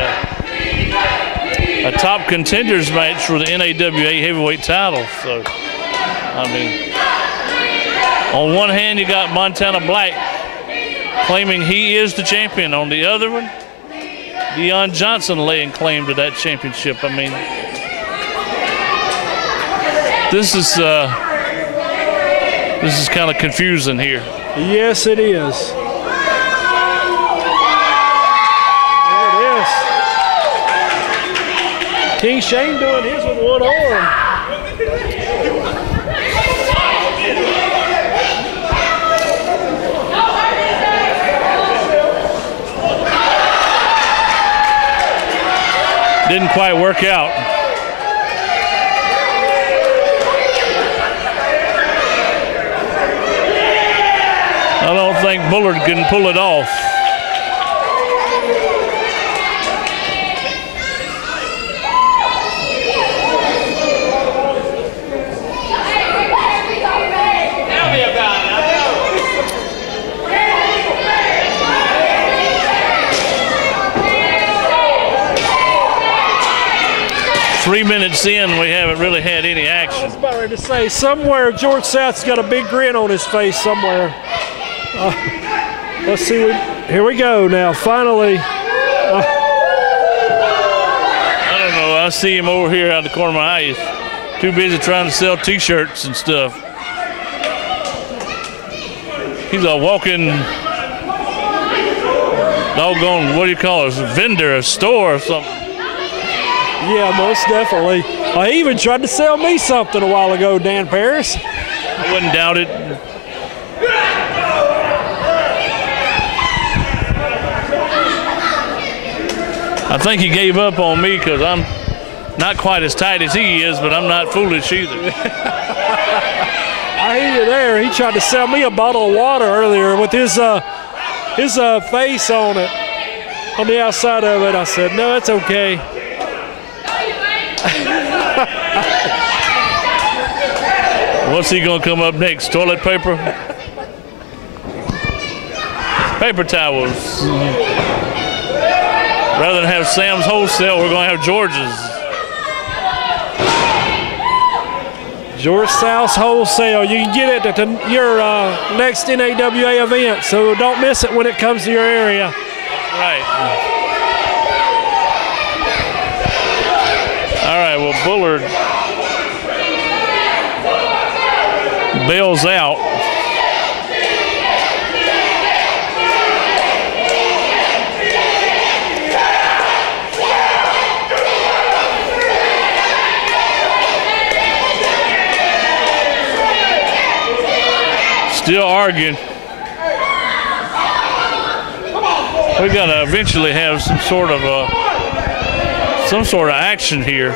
top contenders match for the NAWA heavyweight title. So, I mean, on one hand, you got Montana Black claiming he is the champion. On the other one, Deion Johnson laying claim to that championship. I mean, this is kind of confusing here. Yes, it is. There it is. King Shane doing his with one arm. Didn't quite work out. I don't think Bullard can pull it off. 3 minutes in, we haven't really had any I action. was about ready to say, somewhere George South's got a big grin on his face somewhere. Let's see. Here we go now, finally. I don't know. I see him over here out of the corner of my eye. He's too busy trying to sell T-shirts and stuff. He's a walking, doggone, what do you call it, a vendor, a store or something. Yeah, most definitely. He even tried to sell me something a while ago, Dan Paris. I wouldn't doubt it. I think he gave up on me because I'm not quite as tight as he is, but I'm not foolish either. I hear you there. He tried to sell me a bottle of water earlier with his face on it, on the outside of it. I said, no, it's okay. What's he gonna come up next? Toilet paper? Paper towels. Rather than have Sam's Wholesale, we're gonna have George's. George South's Wholesale. You can get it at your next NAWA event, so don't miss it when it comes to your area. Right. All right, well, Bullard bails out. Still arguing. We gotta eventually have some sort of action here.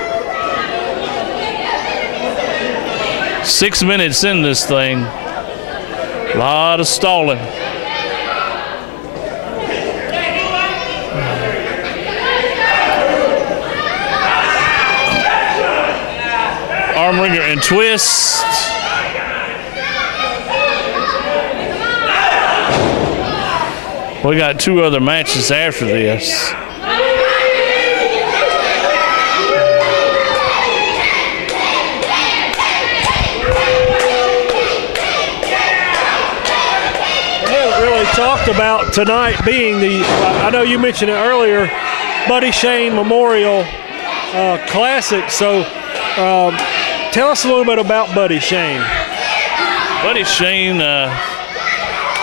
6 minutes in this thing. A lot of stalling. Arm wringer and twist. We got 2 other matches after this. Talked about tonight being the, I know you mentioned it earlier, Buddy Shane Memorial Classic. So tell us a little bit about Buddy Shane. Buddy Shane,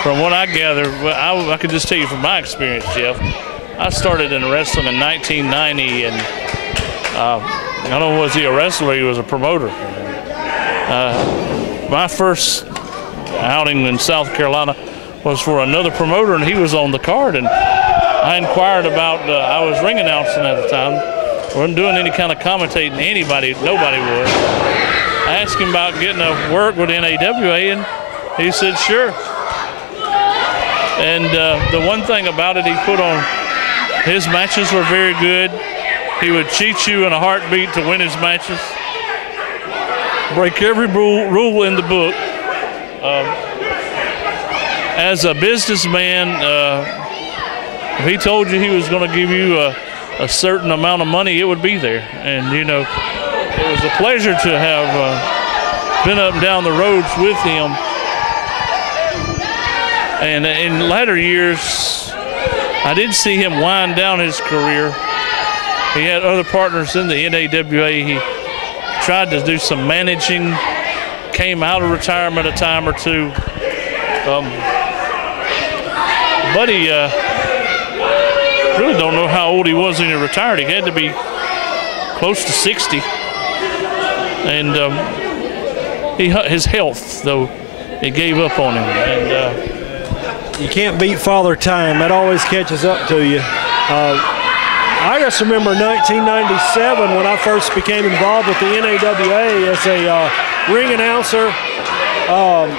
from what I gather, I can just tell you from my experience, Jeff. I started in wrestling in 1990, and I don't know, was he a wrestler? He was a promoter. My first outing in South Carolina was for another promoter, and he was on the card, and I inquired about, I was ring announcing at the time, wasn't doing any kind of commentating, nobody was. I asked him about getting to work with NAWA, and he said sure. And the one thing about it, he put on, his matches were very good. He would cheat you in a heartbeat to win his matches, break every rule in the book. As a businessman, if he told you he was going to give you a certain amount of money, it would be there. And, you know, it was a pleasure to have been up and down the roads with him. And in latter years, I didn't see him wind down his career. He had other partners in the NAWA. He tried to do some managing, came out of retirement a time or two. Buddy, really don't know how old he was when he retired. He had to be close to 60. And his health, though, it gave up on him. And you can't beat Father Time. That always catches up to you. I just remember 1997 when I first became involved with the NAWA as a ring announcer. Of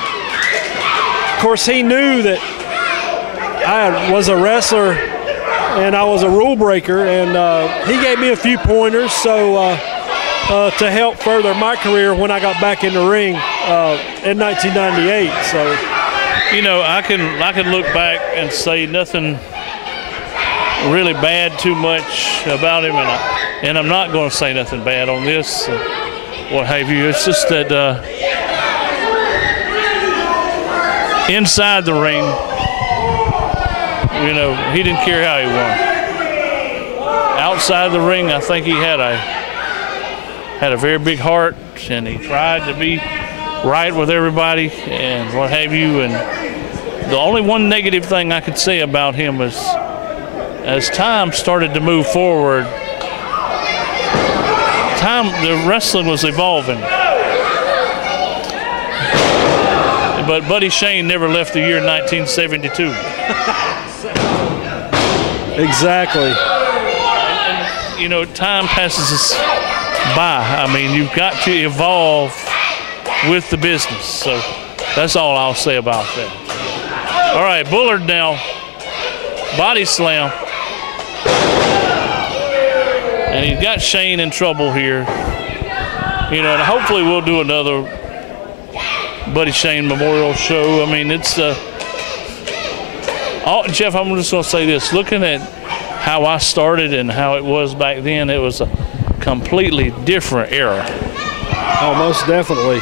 course, he knew that I was a wrestler and I was a rule breaker, and he gave me a few pointers to help further my career when I got back in the ring in 1998. So, you know, I can look back and say nothing really bad too much about him, and I'm not going to say nothing bad on this, what have you. It's just that inside the ring, you know, he didn't care how he won. Outside the ring, I think he had a very big heart, and he tried to be right with everybody and what have you. And the only one negative thing I could say about him is, as time started to move forward, the wrestling was evolving. But Buddy Shane never left the year 1972. Exactly. And, you know, time passes us by. I mean, you've got to evolve with the business. So that's all I'll say about that. All right, Bullard now, body slam. And he's got Shane in trouble here. You know, and hopefully we'll do another Buddy Shane Memorial show. I mean, it's Jeff, I'm just going to say this. Looking at how I started and how it was back then, it was a completely different era. Oh, most definitely.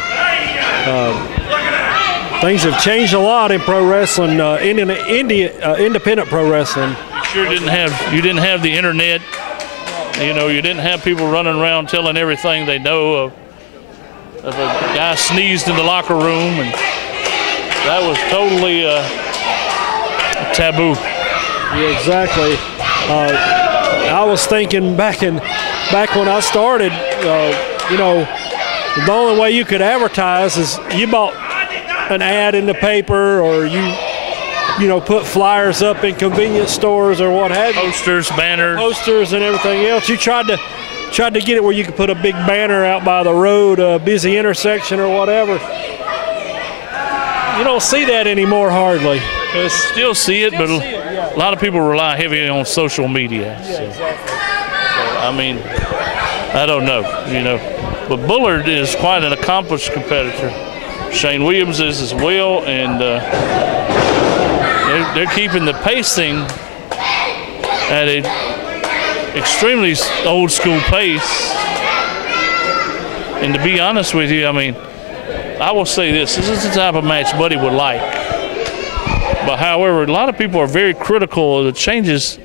Things have changed a lot in pro wrestling, independent pro wrestling. You didn't have the internet. You know, you didn't have people running around telling everything they know of a guy sneezed in the locker room, and that was totally taboo. Yeah, exactly. I was thinking back when I started, you know, the only way you could advertise is you bought an ad in the paper, or you know, put flyers up in convenience stores or what have you. Posters, banners. Posters and everything else. You tried to get it where you could put a big banner out by the road, a busy intersection or whatever. You don't see that anymore hardly. Still see it, but a lot of people rely heavily on social media. Yeah, exactly. So, I mean, I don't know, you know. But Bullard is quite an accomplished competitor. Shane Williams is as well, and they're keeping the pacing at an extremely old school pace. And to be honest with you, I mean, I will say this is the type of match Buddy would like. But however, a lot of people are very critical of the changes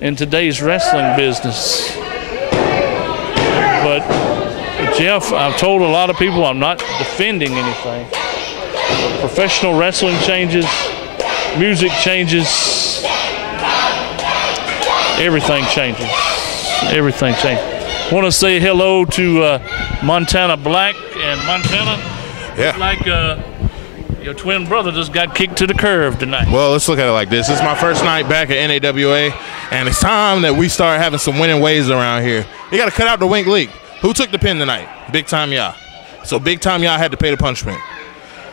in today's wrestling business. But Jeff, I've told a lot of people I'm not defending anything. Professional wrestling changes, music changes, everything changes. Everything changes. I want to say hello to Montana Black. And Montana, yeah, like your twin brother just got kicked to the curb tonight. Well, let's look at it like this. This is my first night back at NAWA, and it's time that we start having some winning ways around here. You got to cut out the wink leak. Who took the pin tonight? Big Time Ya. So Big Time Ya had to pay the punishment.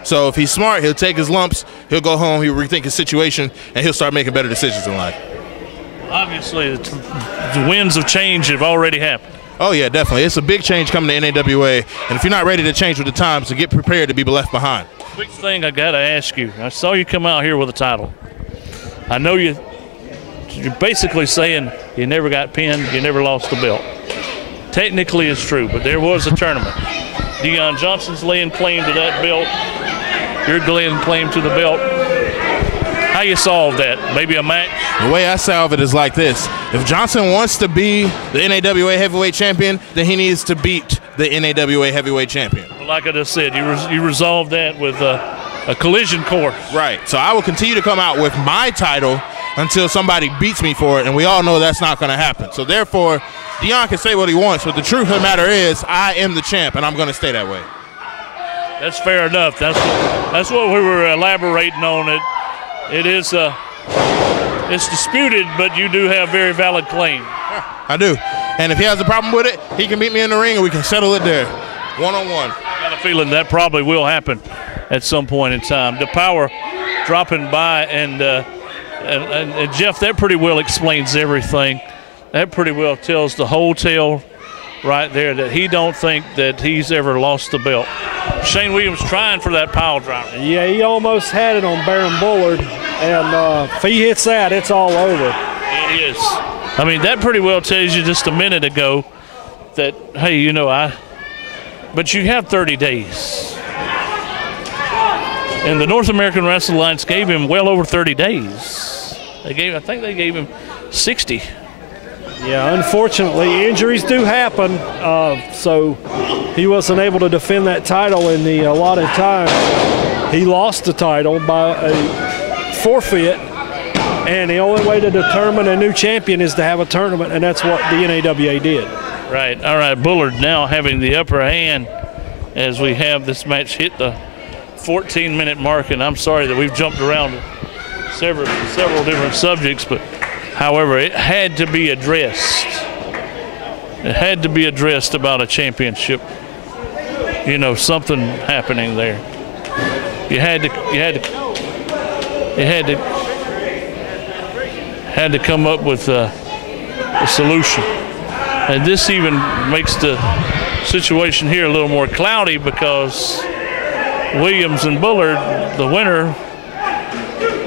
So if he's smart, he'll take his lumps, he'll go home, he'll rethink his situation, and he'll start making better decisions in life. Obviously, the winds of change have already happened. Oh, yeah, definitely. It's a big change coming to NAWA, and if you're not ready to change with the times, so get prepared to be left behind. Quick thing I got to ask you. I saw you come out here with a title. I know you're basically saying you never got pinned, you never lost the belt. Technically, it's true, but there was a tournament. Deion Johnson's laying claim to that belt. You're laying claim to the belt. How you solve that? Maybe a match? The way I solve it is like this. If Johnson wants to be the NAWA heavyweight champion, then he needs to beat the NAWA heavyweight champion. Well, like I just said, you resolved that with a collision course. Right. So I will continue to come out with my title until somebody beats me for it, and we all know that's not going to happen. So therefore, Deion can say what he wants, but the truth of the matter is I am the champ, and I'm going to stay that way. That's fair enough. That's what we were elaborating on. It is it's disputed, but you do have very valid claim. I do. And if he has a problem with it, he can meet me in the ring and we can settle it there, one-on-one. I got a feeling that probably will happen at some point in time. The power dropping by, and Jeff, that pretty well explains everything. That pretty well tells the whole tale right there, that he don't think that he's ever lost the belt. Shane Williams trying for that pile driver. Yeah, he almost had it on Baron Bullard, and if he hits that, it's all over. It is. I mean, that pretty well tells you just a minute ago that, hey, you know, but you have 30 days. And the North American Wrestling Alliance gave him well over 30 days. I think they gave him 60. Yeah, unfortunately, injuries do happen, so he wasn't able to defend that title in the allotted time. He lost the title by a forfeit, and the only way to determine a new champion is to have a tournament, and that's what the NAWA did. Right. All right, Bullard now having the upper hand as we have this match hit the 14-minute mark, and I'm sorry that we've jumped around several different subjects, but however, it had to be addressed. It had to be addressed about a championship. You know, something happening there. You had to come up with a solution. And this even makes the situation here a little more cloudy because Williams and Bullard, the winner,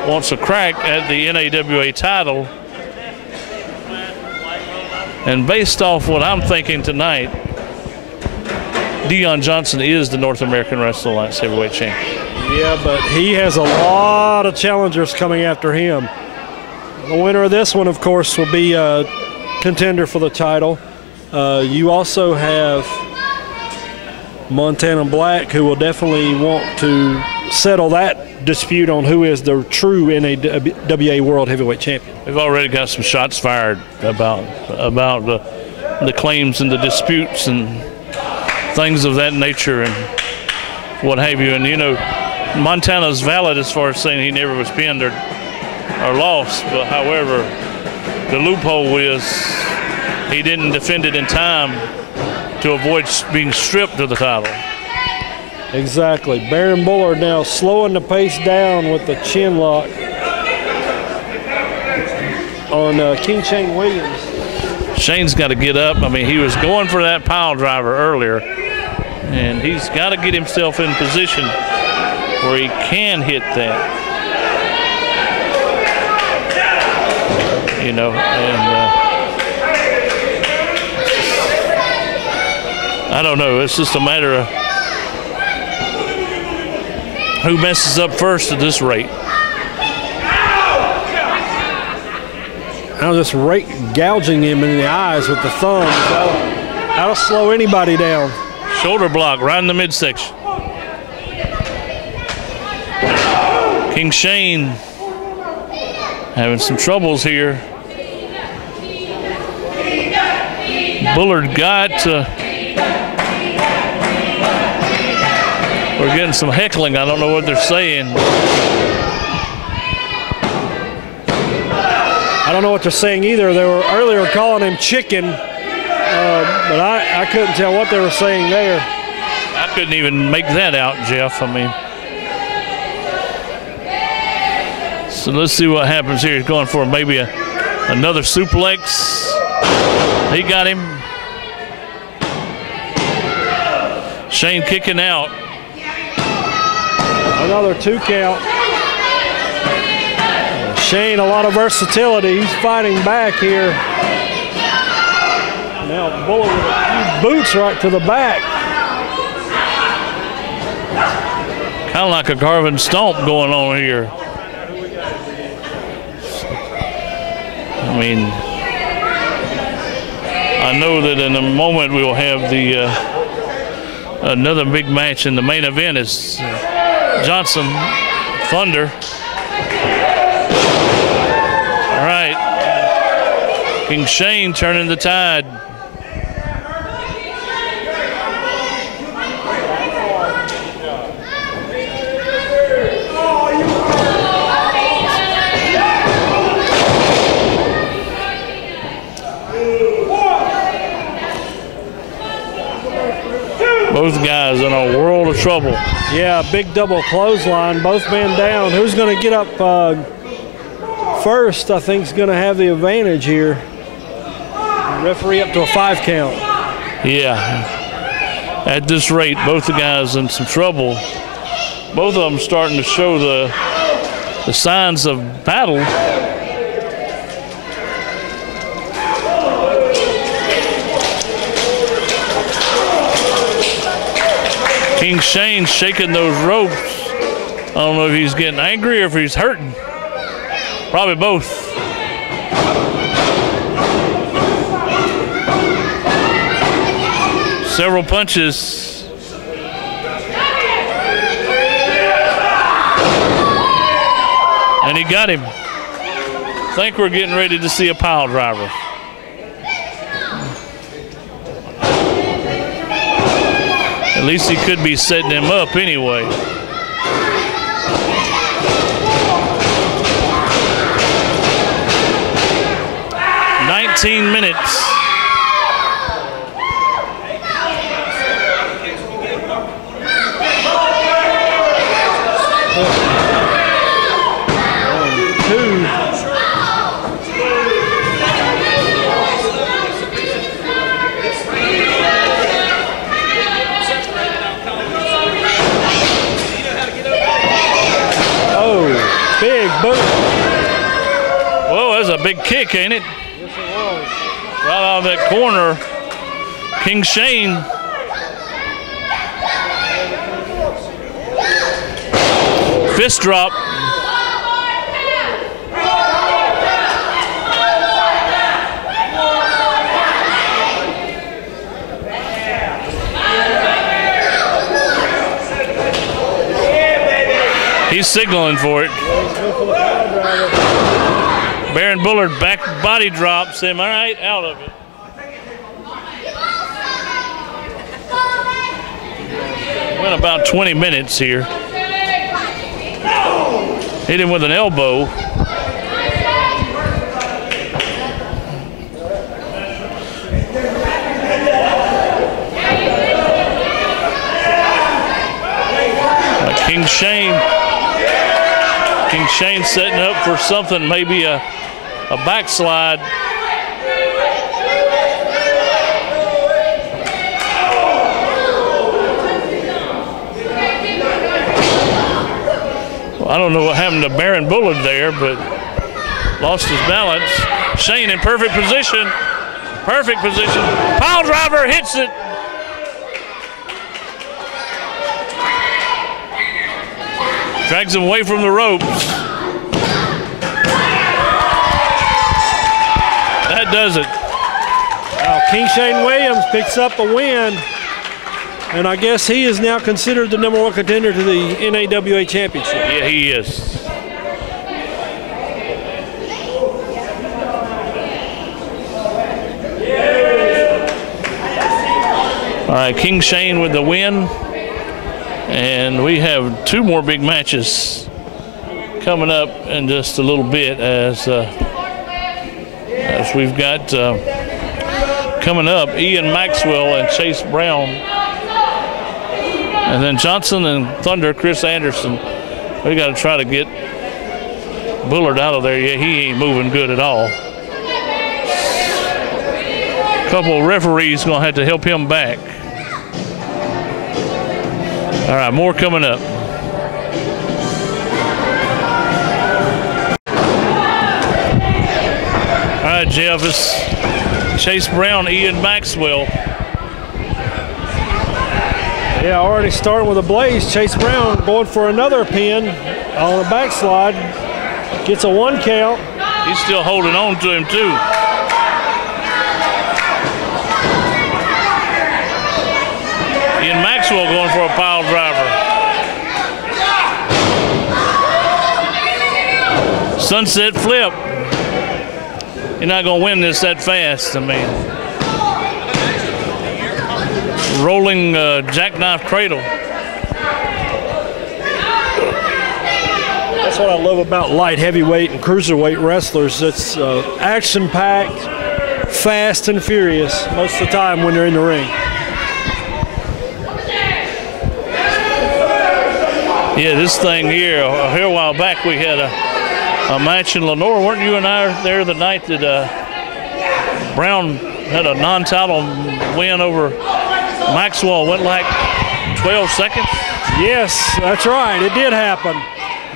wants a crack at the NAWA title. And based off what I'm thinking tonight, Dion Johnson is the North American Wrestling Alliance heavyweight champion. Yeah, but he has a lot of challengers coming after him. The winner of this one, of course, will be a contender for the title. You also have Montana Black, who will definitely want to settle that dispute on who is the true NAWA World Heavyweight Champion. We've already got some shots fired about the claims and the disputes and things of that nature and what have you. And, you know, Montana's valid as far as saying he never was pinned or lost, but however, the loophole is he didn't defend it in time to avoid being stripped of the title. Exactly. Baron Bullard now slowing the pace down with the chin lock on King Shane Williams. Shane's got to get up. I mean, he was going for that pile driver earlier, and he's got to get himself in position where he can hit that. You know, and I don't know. It's just a matter of who messes up first at this rate. Now just gouging him in the eyes with the thumb. That'll slow anybody down. Shoulder block right in the midsection. King Shane having some troubles here. Bullard got we're getting some heckling. I don't know what they're saying. I don't know what they're saying either. They were earlier calling him chicken, but I couldn't tell what they were saying there. I couldn't even make that out, Jeff. I mean, so let's see what happens here. He's going for maybe another suplex. He got him. Shane kicking out. Another 2 count. Shane, a lot of versatility. He's fighting back here. Now Bullard with a few boots right to the back. Kind of like a carving stomp going on here. I mean, I know that in a moment we will have the another big match in the main event is Johnson Thunder. All right, King Shane turning the tide. Both guys in a world of trouble. Yeah, big double clothesline, both men down. Who's going to get up first, I think, is going to have the advantage here. The referee up to a 5 count. Yeah. At this rate, both the guys in some trouble. Both of them starting to show the signs of battle. King Shane shaking those ropes. I don't know if he's getting angry or if he's hurting. Probably both. Several punches. And he got him. I think we're getting ready to see a pile driver. At least he could be setting him up anyway. Minutes. Oh, big boot. Whoa, that's a big kick, ain't it? Right out of that corner, King Shane. Fist drop. He's signaling for it. Baron Bullard back body drops him right out of it. Went about 20 minutes here. Hit him with an elbow. King Shane setting up for something, maybe a backslide. Well, I don't know what happened to Baron Bullard there, but lost his balance. Shane in perfect position. Perfect position. Pile driver hits it. Drags him away from the ropes. That does it. Now, King Shane Williams picks up a win, and I guess he is now considered the #1 contender to the NAWA Championship. Yeah, he is. All right, King Shane with the win. And we have two more big matches coming up in just a little bit as we've got coming up Ian Maxwell and Chase Brown. And then Johnson and Thunder, Chris Anderson. We got to try to get Bullard out of there. Yeah, he ain't moving good at all. A couple of referees going to have to help him back. All right, more coming up. All right, Jeff, it's Chase Brown, Ian Maxwell. Yeah, already starting with a blaze. Chase Brown going for another pin on a backslide. Gets a 1 count. He's still holding on to him, too. Ian Maxwell going for a pile driver. Sunset flip. You're not going to win this that fast, I mean. Rolling jackknife cradle. That's what I love about light heavyweight and cruiserweight wrestlers. It's action-packed, fast and furious most of the time when they're in the ring. Yeah, this thing here a while back we had a match in Lenoir. Weren't you and I there the night that Brown had a non-title win over Maxwell? Went like 12 seconds? Yes, that's right. It did happen.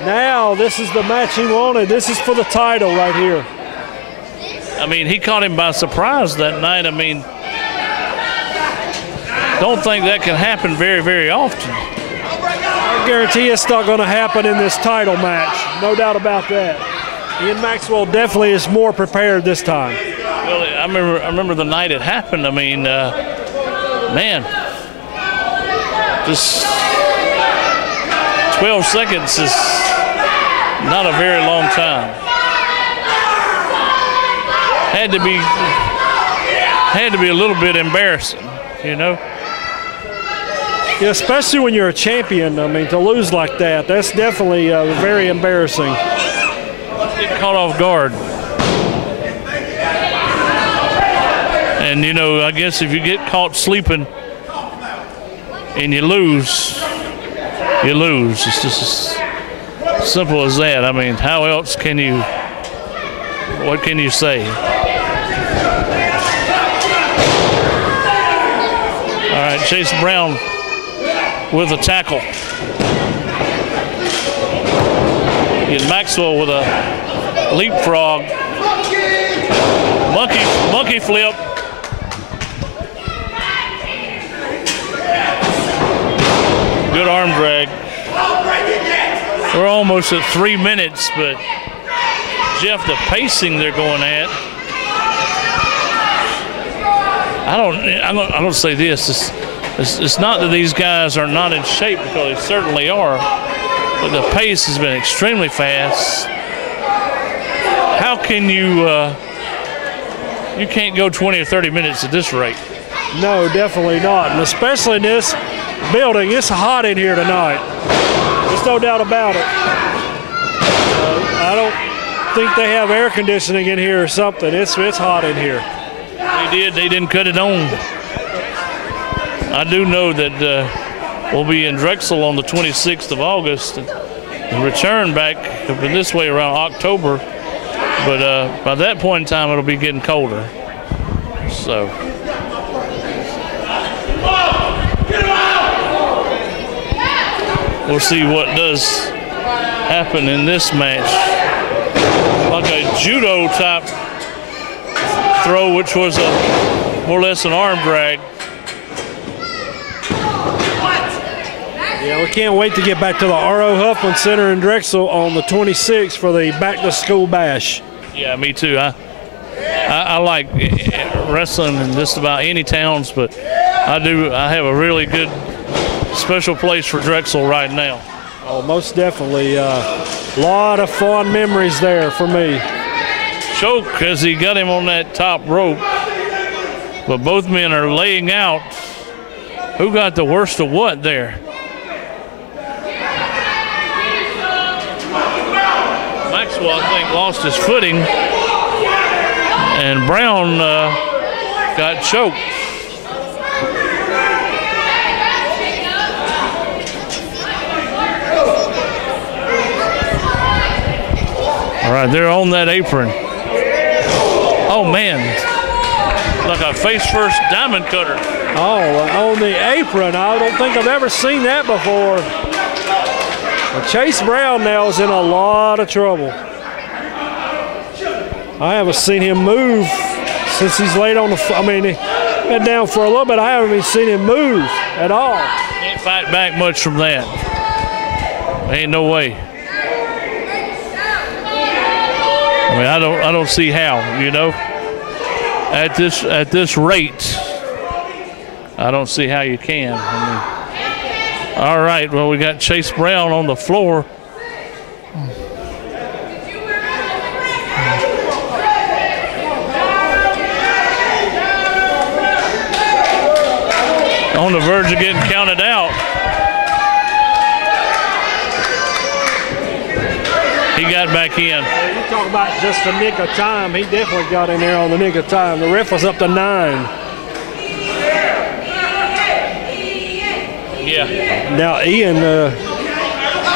Now this is the match he wanted. This is for the title right here. I mean, he caught him by surprise that night. I mean, don't think that can happen very, very often. I guarantee it's not going to happen in this title match. No doubt about that. Ian Maxwell definitely is more prepared this time. Well, I remember the night it happened. I mean, man, just 12 seconds is not a very long time. Had to be a little bit embarrassing, you know. Yeah, especially when you're a champion. I mean, to lose like that, that's definitely very embarrassing. Get caught off guard. And, you know, I guess if you get caught sleeping and you lose, you lose. It's just as simple as that. I mean, how else can you, what can you say? All right, Chase Brown with a tackle. And Maxwell with a leapfrog. Monkey flip. Good arm drag. We're almost at 3 minutes, but Jeff, the pacing they're going at. I'm gonna say this. It's not that these guys are not in shape, because they certainly are, but the pace has been extremely fast. How can you can't go 20 or 30 minutes at this rate? No, definitely not, and especially in this building. It's hot in here tonight. There's no doubt about it. I don't think they have air conditioning in here or something. It's hot in here. They didn't cut it on. I do know that we'll be in Drexel on the 26th of August and return back this way around October. But by that point in time, it'll be getting colder. So. We'll see what does happen in this match. Like a judo type throw, which was more or less an arm drag. Yeah, we can't wait to get back to the R.O. Huffman Center in Drexel on the 26th for the back-to-school bash. Yeah, me too. I like wrestling in just about any towns, but I have a really good special place for Drexel right now. Oh, most definitely. A lot of fond memories there for me. Choke as he got him on that top rope, but both men are laying out. Who got the worst of what there? Maxwell, I think, lost his footing, and Brown got choked. All right, they're on that apron. Oh, man. Like a face-first diamond cutter. Oh, on the apron. I don't think I've ever seen that before. Well, Chase Brown now is in a lot of trouble. I haven't seen him move since he's laid on the floor. I mean, he's been down for a little bit. I haven't even seen him move at all. Can't fight back much from that. Ain't no way. I mean, I don't see how, you know. At this rate, I don't see how you can. I mean, all right, well, we got Chase Brown on the floor. On the verge of getting counted out. He got back in. You talk about just the nick of time. He definitely got in there on the nick of time. The ref was up to 9. Yeah. Now Ian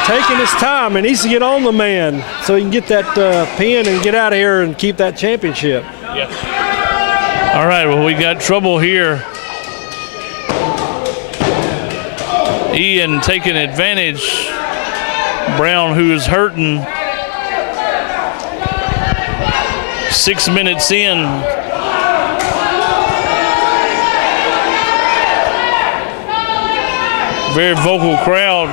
taking his time and needs to get on the man so he can get that pin and get out of here and keep that championship. Yeah. All right, well, we got trouble here. Ian taking advantage. Brown, who is hurting. 6 minutes in. Very vocal crowd.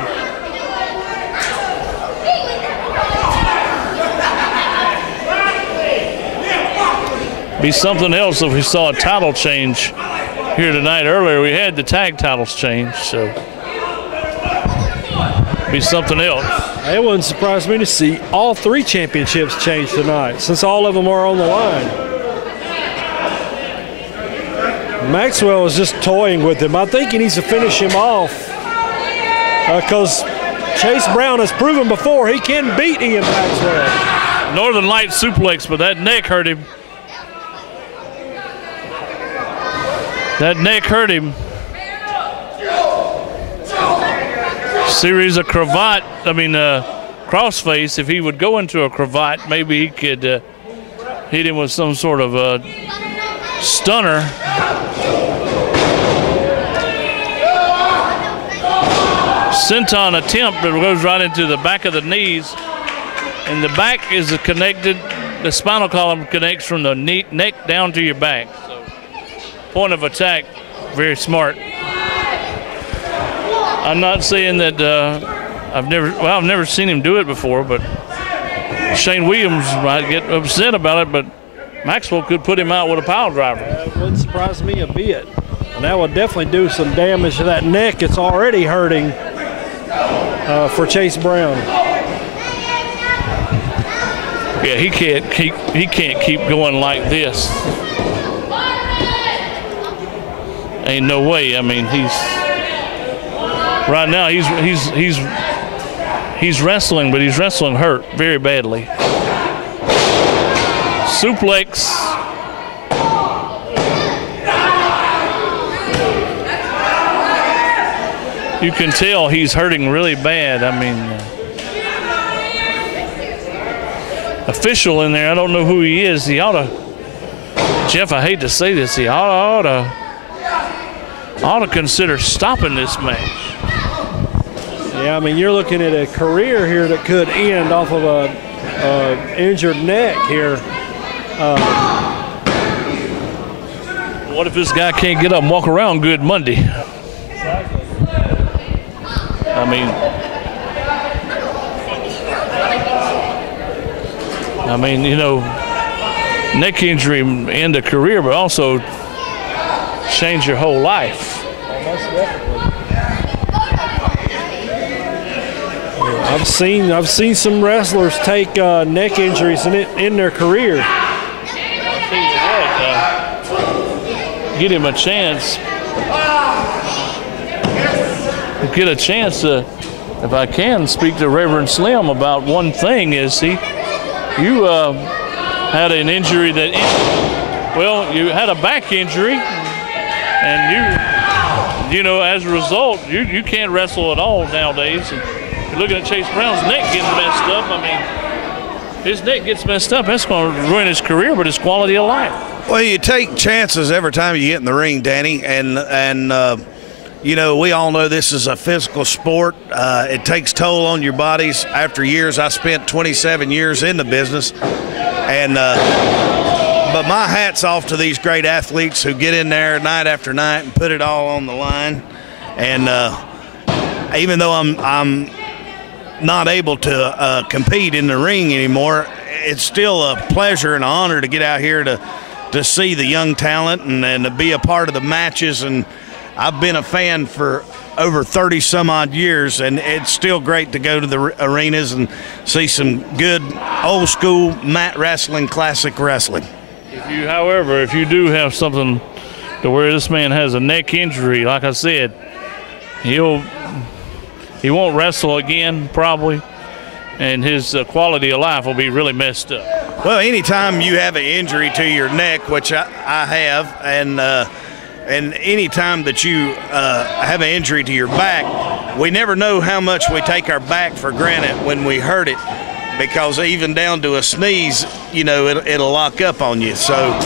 Be something else if we saw a title change here tonight. Earlier we had the tag titles change, so be something else. It wouldn't surprise me to see all 3 championships change tonight, since all of them are on the line. Maxwell is just toying with him. I think he needs to finish him off because Chase Brown has proven before he can beat Ian Maxwell. Northern Light suplex, but that neck hurt him. That neck hurt him. Series of cravat, crossface. If he would go into a cravat, maybe he could hit him with some sort of a stunner. Senton attempt, but it goes right into the back of the knees. And the back is connected, the spinal column connects from the neck down to your back. So, point of attack, very smart. I'm not saying that I've never seen him do it before, but Shane Williams might get upset about it, but Maxwell could put him out with a pile driver. It wouldn't surprise me a bit. And that would definitely do some damage to that neck. It's already hurting for Chase Brown. Yeah, he can't keep going like this. Ain't no way. I mean, right now he's wrestling, but he's wrestling hurt very badly. Suplex. You can tell he's hurting really bad. I mean, official in there, I don't know who he is. He ought to, Jeff, I hate to say this, he ought to consider stopping this match. Yeah, I mean, you're looking at a career here that could end off of a injured neck here. What if this guy can't get up and walk around good Monday? I mean, you know, neck injury end a career, but also change your whole life. I've seen some wrestlers take neck injuries in their career. Get him a chance. Get a chance to, if I can, speak to Reverend Slim about one thing. Is you had an injury that, you had a back injury, and you know, as a result, you can't wrestle at all nowadays. And you're looking at Chase Brown's neck getting messed up. I mean, his neck gets messed up. That's going to ruin his career, but his quality of life. Well, you take chances every time you get in the ring, Danny, and you know, we all know this is a physical sport. It takes toll on your bodies. After years, I spent 27 years in the business, and but my hat's off to these great athletes who get in there night after night and put it all on the line. And even though I'm not able to compete in the ring anymore, it's still a pleasure and an honor to get out here to see the young talent and to be a part of the matches. And I've been a fan for over 30 some odd years, and it's still great to go to the arenas and see some good old school mat wrestling, classic wrestling. If you do have something to where this man has a neck injury, like I said, he won't wrestle again probably, and his quality of life will be really messed up. Well, anytime you have an injury to your neck, which I have, and any time that you have an injury to your back, we never know how much we take our back for granted when we hurt it, because even down to a sneeze, you know, it'll lock up on you. So,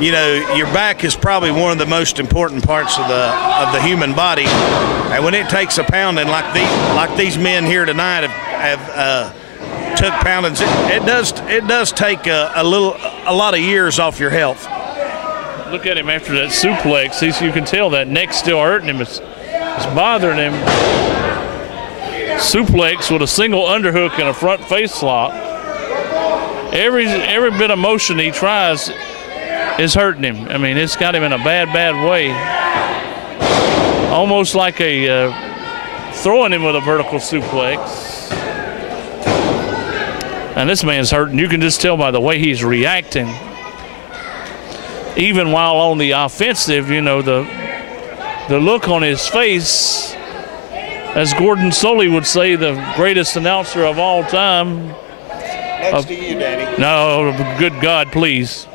you know, your back is probably one of the most important parts of the human body. And when it takes a pounding like these men here tonight have took poundings, it does take a lot of years off your health. Look at him after that suplex. You can tell that neck's still hurting him. It's bothering him. Suplex with a single underhook and a front face lock. Every bit of motion he tries is hurting him. I mean, it's got him in a bad way. Almost like a throwing him with a vertical suplex. And this man's hurting. You can just tell by the way he's reacting. Even while on the offensive, you know, the look on his face, as Gordon Soley would say, the greatest announcer of all time. Next to you, Danny. No, good God, please.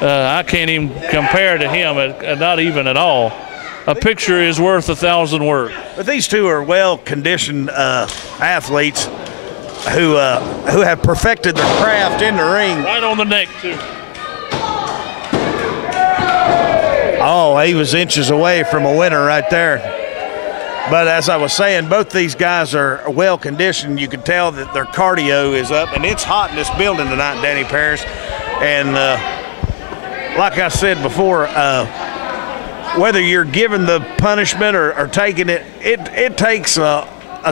I can't even compare to him, not even at all. A picture is worth 1,000 words. But these two are well-conditioned athletes who have perfected their craft in the ring. Right on the neck, too. Oh, he was inches away from a winner right there. But as I was saying, both these guys are well-conditioned. You can tell that their cardio is up, and it's hot in this building tonight, Danny Parrish. And like I said before, whether you're given the punishment or taking it, it takes a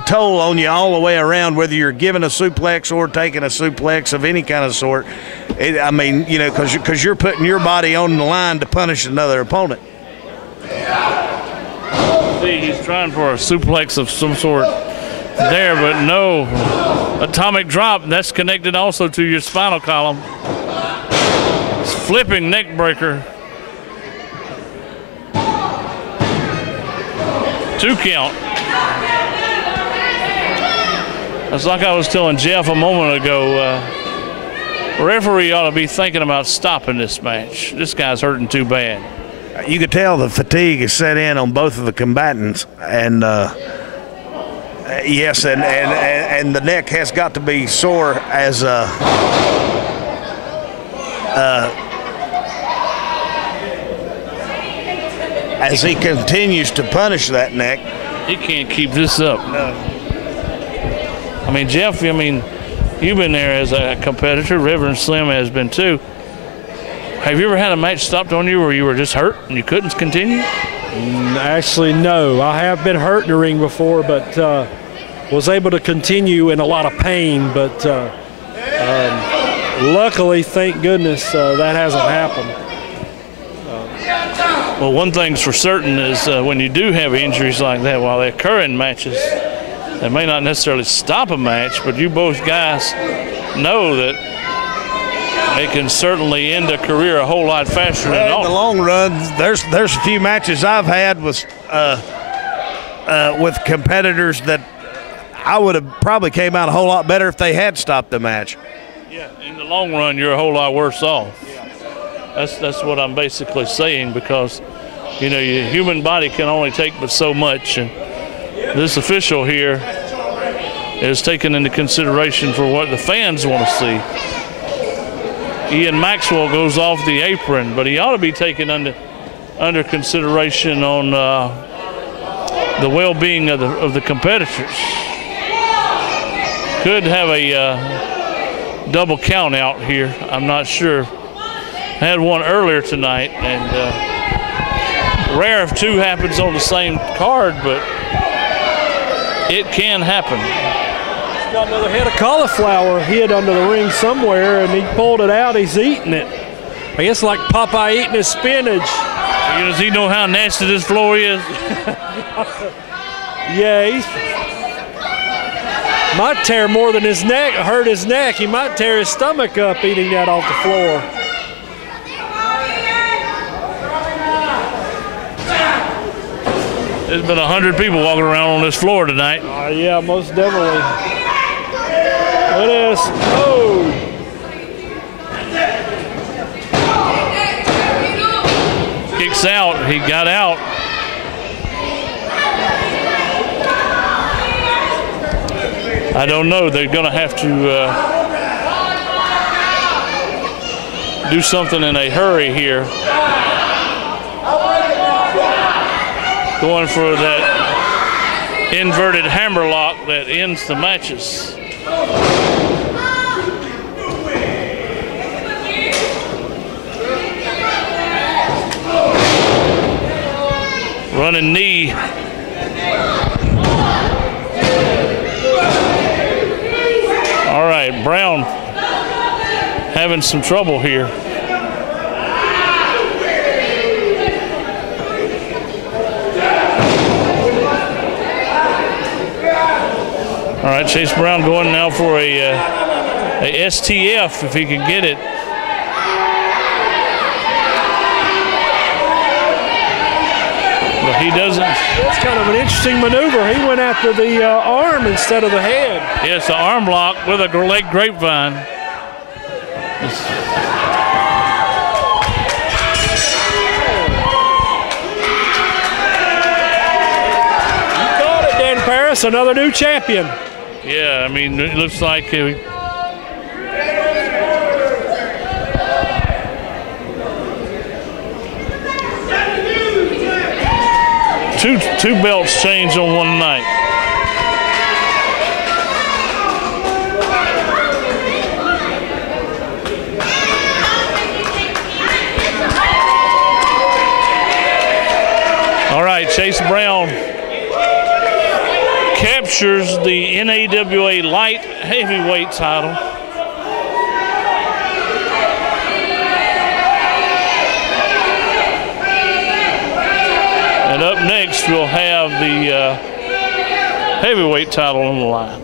toll on you all the way around, whether you're given a suplex or taking a suplex of any kind of sort. I mean, you know, because you're putting your body on the line to punish another opponent. See, he's trying for a suplex of some sort there, but no. Atomic drop, that's connected also to your spinal column. It's flipping neck breaker. 2 count. It's like I was telling Jeff a moment ago, referee ought to be thinking about stopping this match. This guy's hurting too bad. You could tell the fatigue is set in on both of the combatants, and yes, and the neck has got to be sore as he continues to punish that neck. He can't keep this up. No. I mean, Jeff, I mean, you've been there as a competitor. Reverend Slim has been too. Have you ever had a match stopped on you where you were just hurt and you couldn't continue? Actually, no. I have been hurt in the ring before, but was able to continue in a lot of pain. But luckily, thank goodness, that hasn't happened. Well, one thing's for certain is when you do have injuries like that, while they occur in matches, they may not necessarily stop a match, but you both guys know that it can certainly end a career a whole lot faster than in the long run. There's a few matches I've had with competitors that I would have probably came out a whole lot better if they had stopped the match. Yeah, in the long run, you're a whole lot worse off. Yeah. That's what I'm basically saying, because you know your human body can only take but so much, and this official here is taken into consideration for what the fans want to see. Ian Maxwell goes off the apron, but he ought to be taken under consideration on the well-being of the competitors. Could have a double count out here. I'm not sure. Had one earlier tonight, and rare if 2 happens on the same card, but it can happen. Got another head of cauliflower hid under the ring somewhere, and he pulled it out. He's eating it. I guess like Popeye eating his spinach. Does he know how nasty this floor is? Yeah, he might tear more than his neck, hurt his neck. He might tear his stomach up eating that off the floor. There's been 100 people walking around on this floor tonight. Yeah, most definitely. Look at this. Oh! Kicks out. He got out. I don't know. They're going to have to do something in a hurry here. Going for that inverted hammerlock that ends the matches. Running knee. All right, Brown having some trouble here. All right, Chase Brown going now for a STF if he can get it. But he doesn't. That's kind of an interesting maneuver. He went after the arm instead of the head. Yeah, it's an arm lock with a leg grapevine. You got it, Dan Paris, another new champion. Yeah, I mean, it looks like two belts changed on one night. All right, Chase Brown captures the NAWA light heavyweight title. And up next, we'll have the heavyweight title on the line.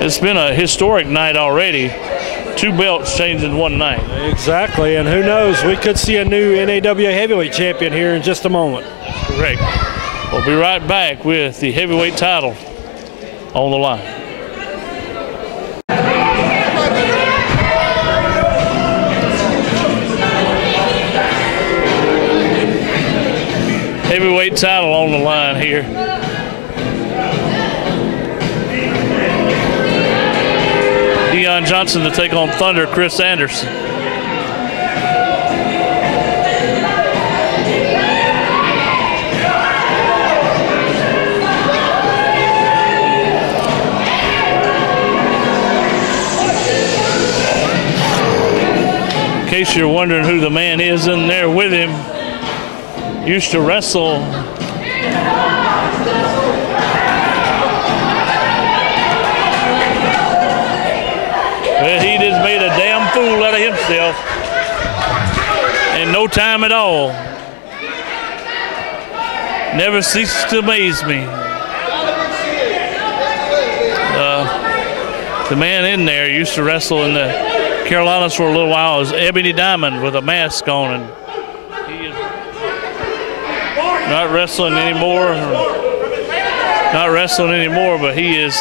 It's been a historic night already. 2 belts changed in one night. Exactly, and who knows, we could see a new NAWA heavyweight champion here in just a moment. Correct. We'll be right back with the heavyweight title on the line. Heavyweight title on the line here. Dion Johnson to take on Thunder Chris Anderson. In case you're wondering who the man is in there with him, used to wrestle well, he just made a damn fool out of himself in no time at all. Never ceases to amaze me. The man in there used to wrestle in the Carolinas for a little while as Ebony Diamond with a mask on, and he is not wrestling anymore. But he is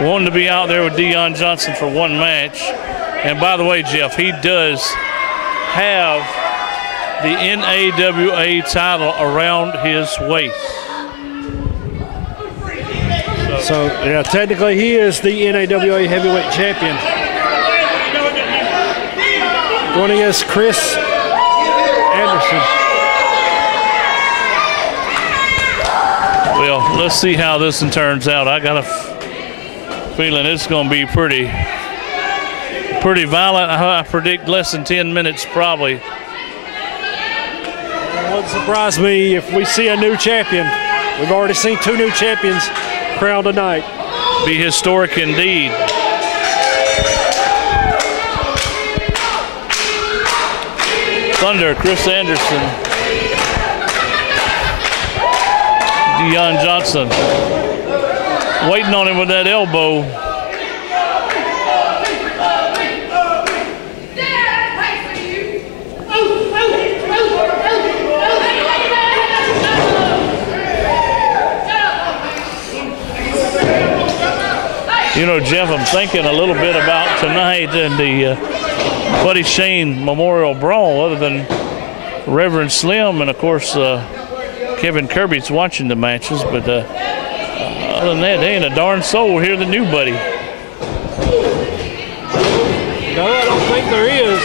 wanting to be out there with Dion Johnson for one match. And by the way, Jeff, he does have the NAWA title around his waist. So, yeah, technically he is the NAWA heavyweight champion. Going against Chris Anderson. Well, let's see how this one turns out. I got a feeling it's going to be pretty violent. I predict less than 10 minutes probably. It wouldn't surprise me if we see a new champion. We've already seen 2 new champions crowned tonight. Be historic indeed. Thunder, Chris Anderson. Dion Johnson waiting on him with that elbow. You know, Jeff, I'm thinking a little bit about tonight and the Buddy Shane Memorial Brawl, other than Reverend Slim and, of course, Kevin Kirby's watching the matches. But other than that, they ain't a darn soul here than you, Buddy. No, I don't think there is.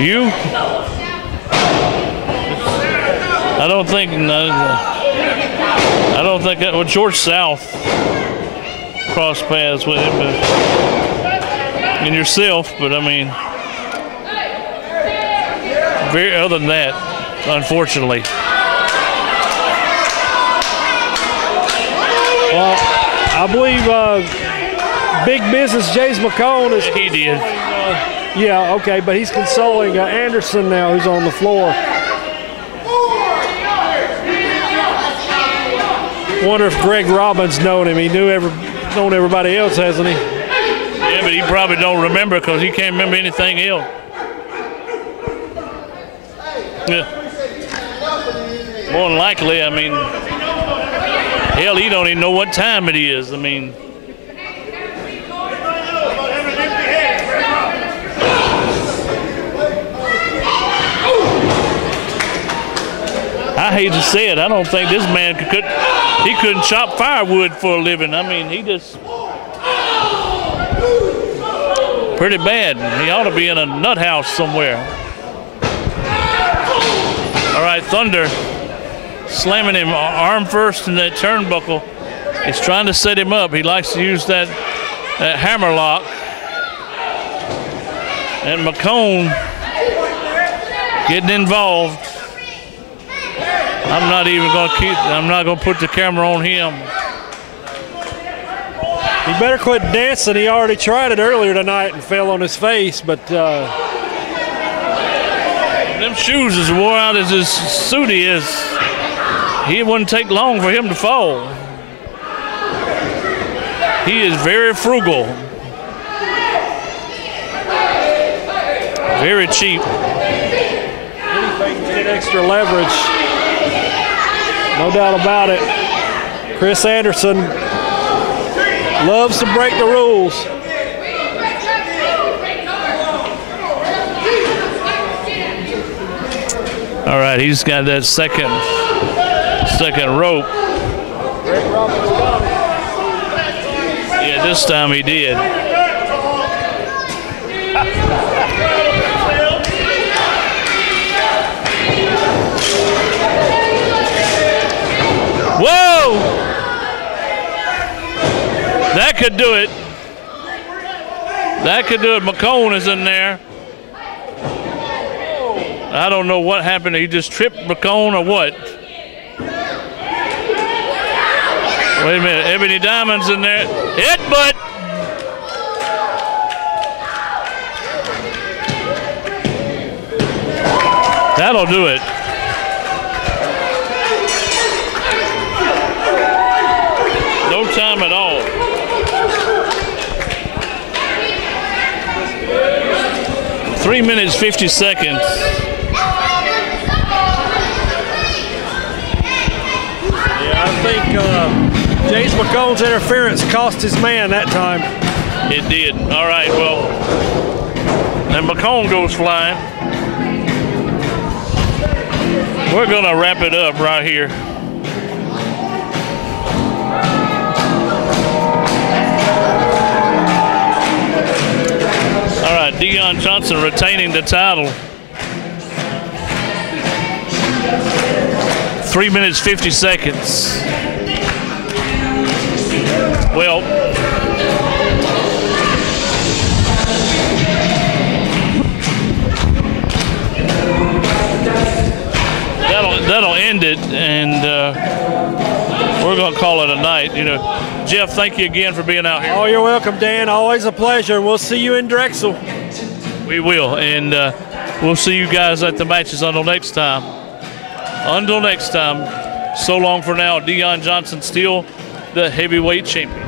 You? I don't think that. Well, George South cross paths with him and yourself, but I mean, other than that, unfortunately. Well, I believe Big Business James McCone is. He did. Yeah, okay, but he's consoling Anderson now, who's on the floor. Wonder if Greg Robbins known him. He known everybody else, hasn't he? Yeah, but he probably don't remember because he can't remember anything else. Yeah. More than likely, I mean, hell, he don't even know what time it is. I mean, I hate to say it, I don't think this man he couldn't chop firewood for a living. I mean, he just pretty bad. He ought to be in a nut house somewhere. All right, Thunder slamming him arm first in that turnbuckle. He's trying to set him up. He likes to use that hammer lock. And McCone getting involved. I'm not going to put the camera on him. He better quit dancing. He already tried it earlier tonight and fell on his face, but them shoes as wore out as his suit is. It wouldn't take long for him to fall. He is very frugal. Very cheap. Anything to get extra leverage. No doubt about it. Chris Anderson loves to break the rules. All right, he's got that second rope. Yeah, this time he did. Whoa! That could do it. That could do it. McCone is in there. I don't know what happened. He just tripped McCone or what? Wait a minute. Ebony Diamond's in there. Hit, but. That'll do it. No time at all. Three minutes, 50 seconds. Yeah, I think James McCone's interference cost his man that time. It did. All right, well, and McCone goes flying. We're going to wrap it up right here. All right, Deion Johnson retaining the title. 3 minutes, 50 seconds. Well, that'll end it, and we're going to call it a night. You know, Jeff, thank you again for being out here. Oh, you're welcome, Dan. Always a pleasure. We'll see you in Drexel. We will, and we'll see you guys at the matches until next time. Until next time, so long for now. Deion Johnson still the heavyweight champion.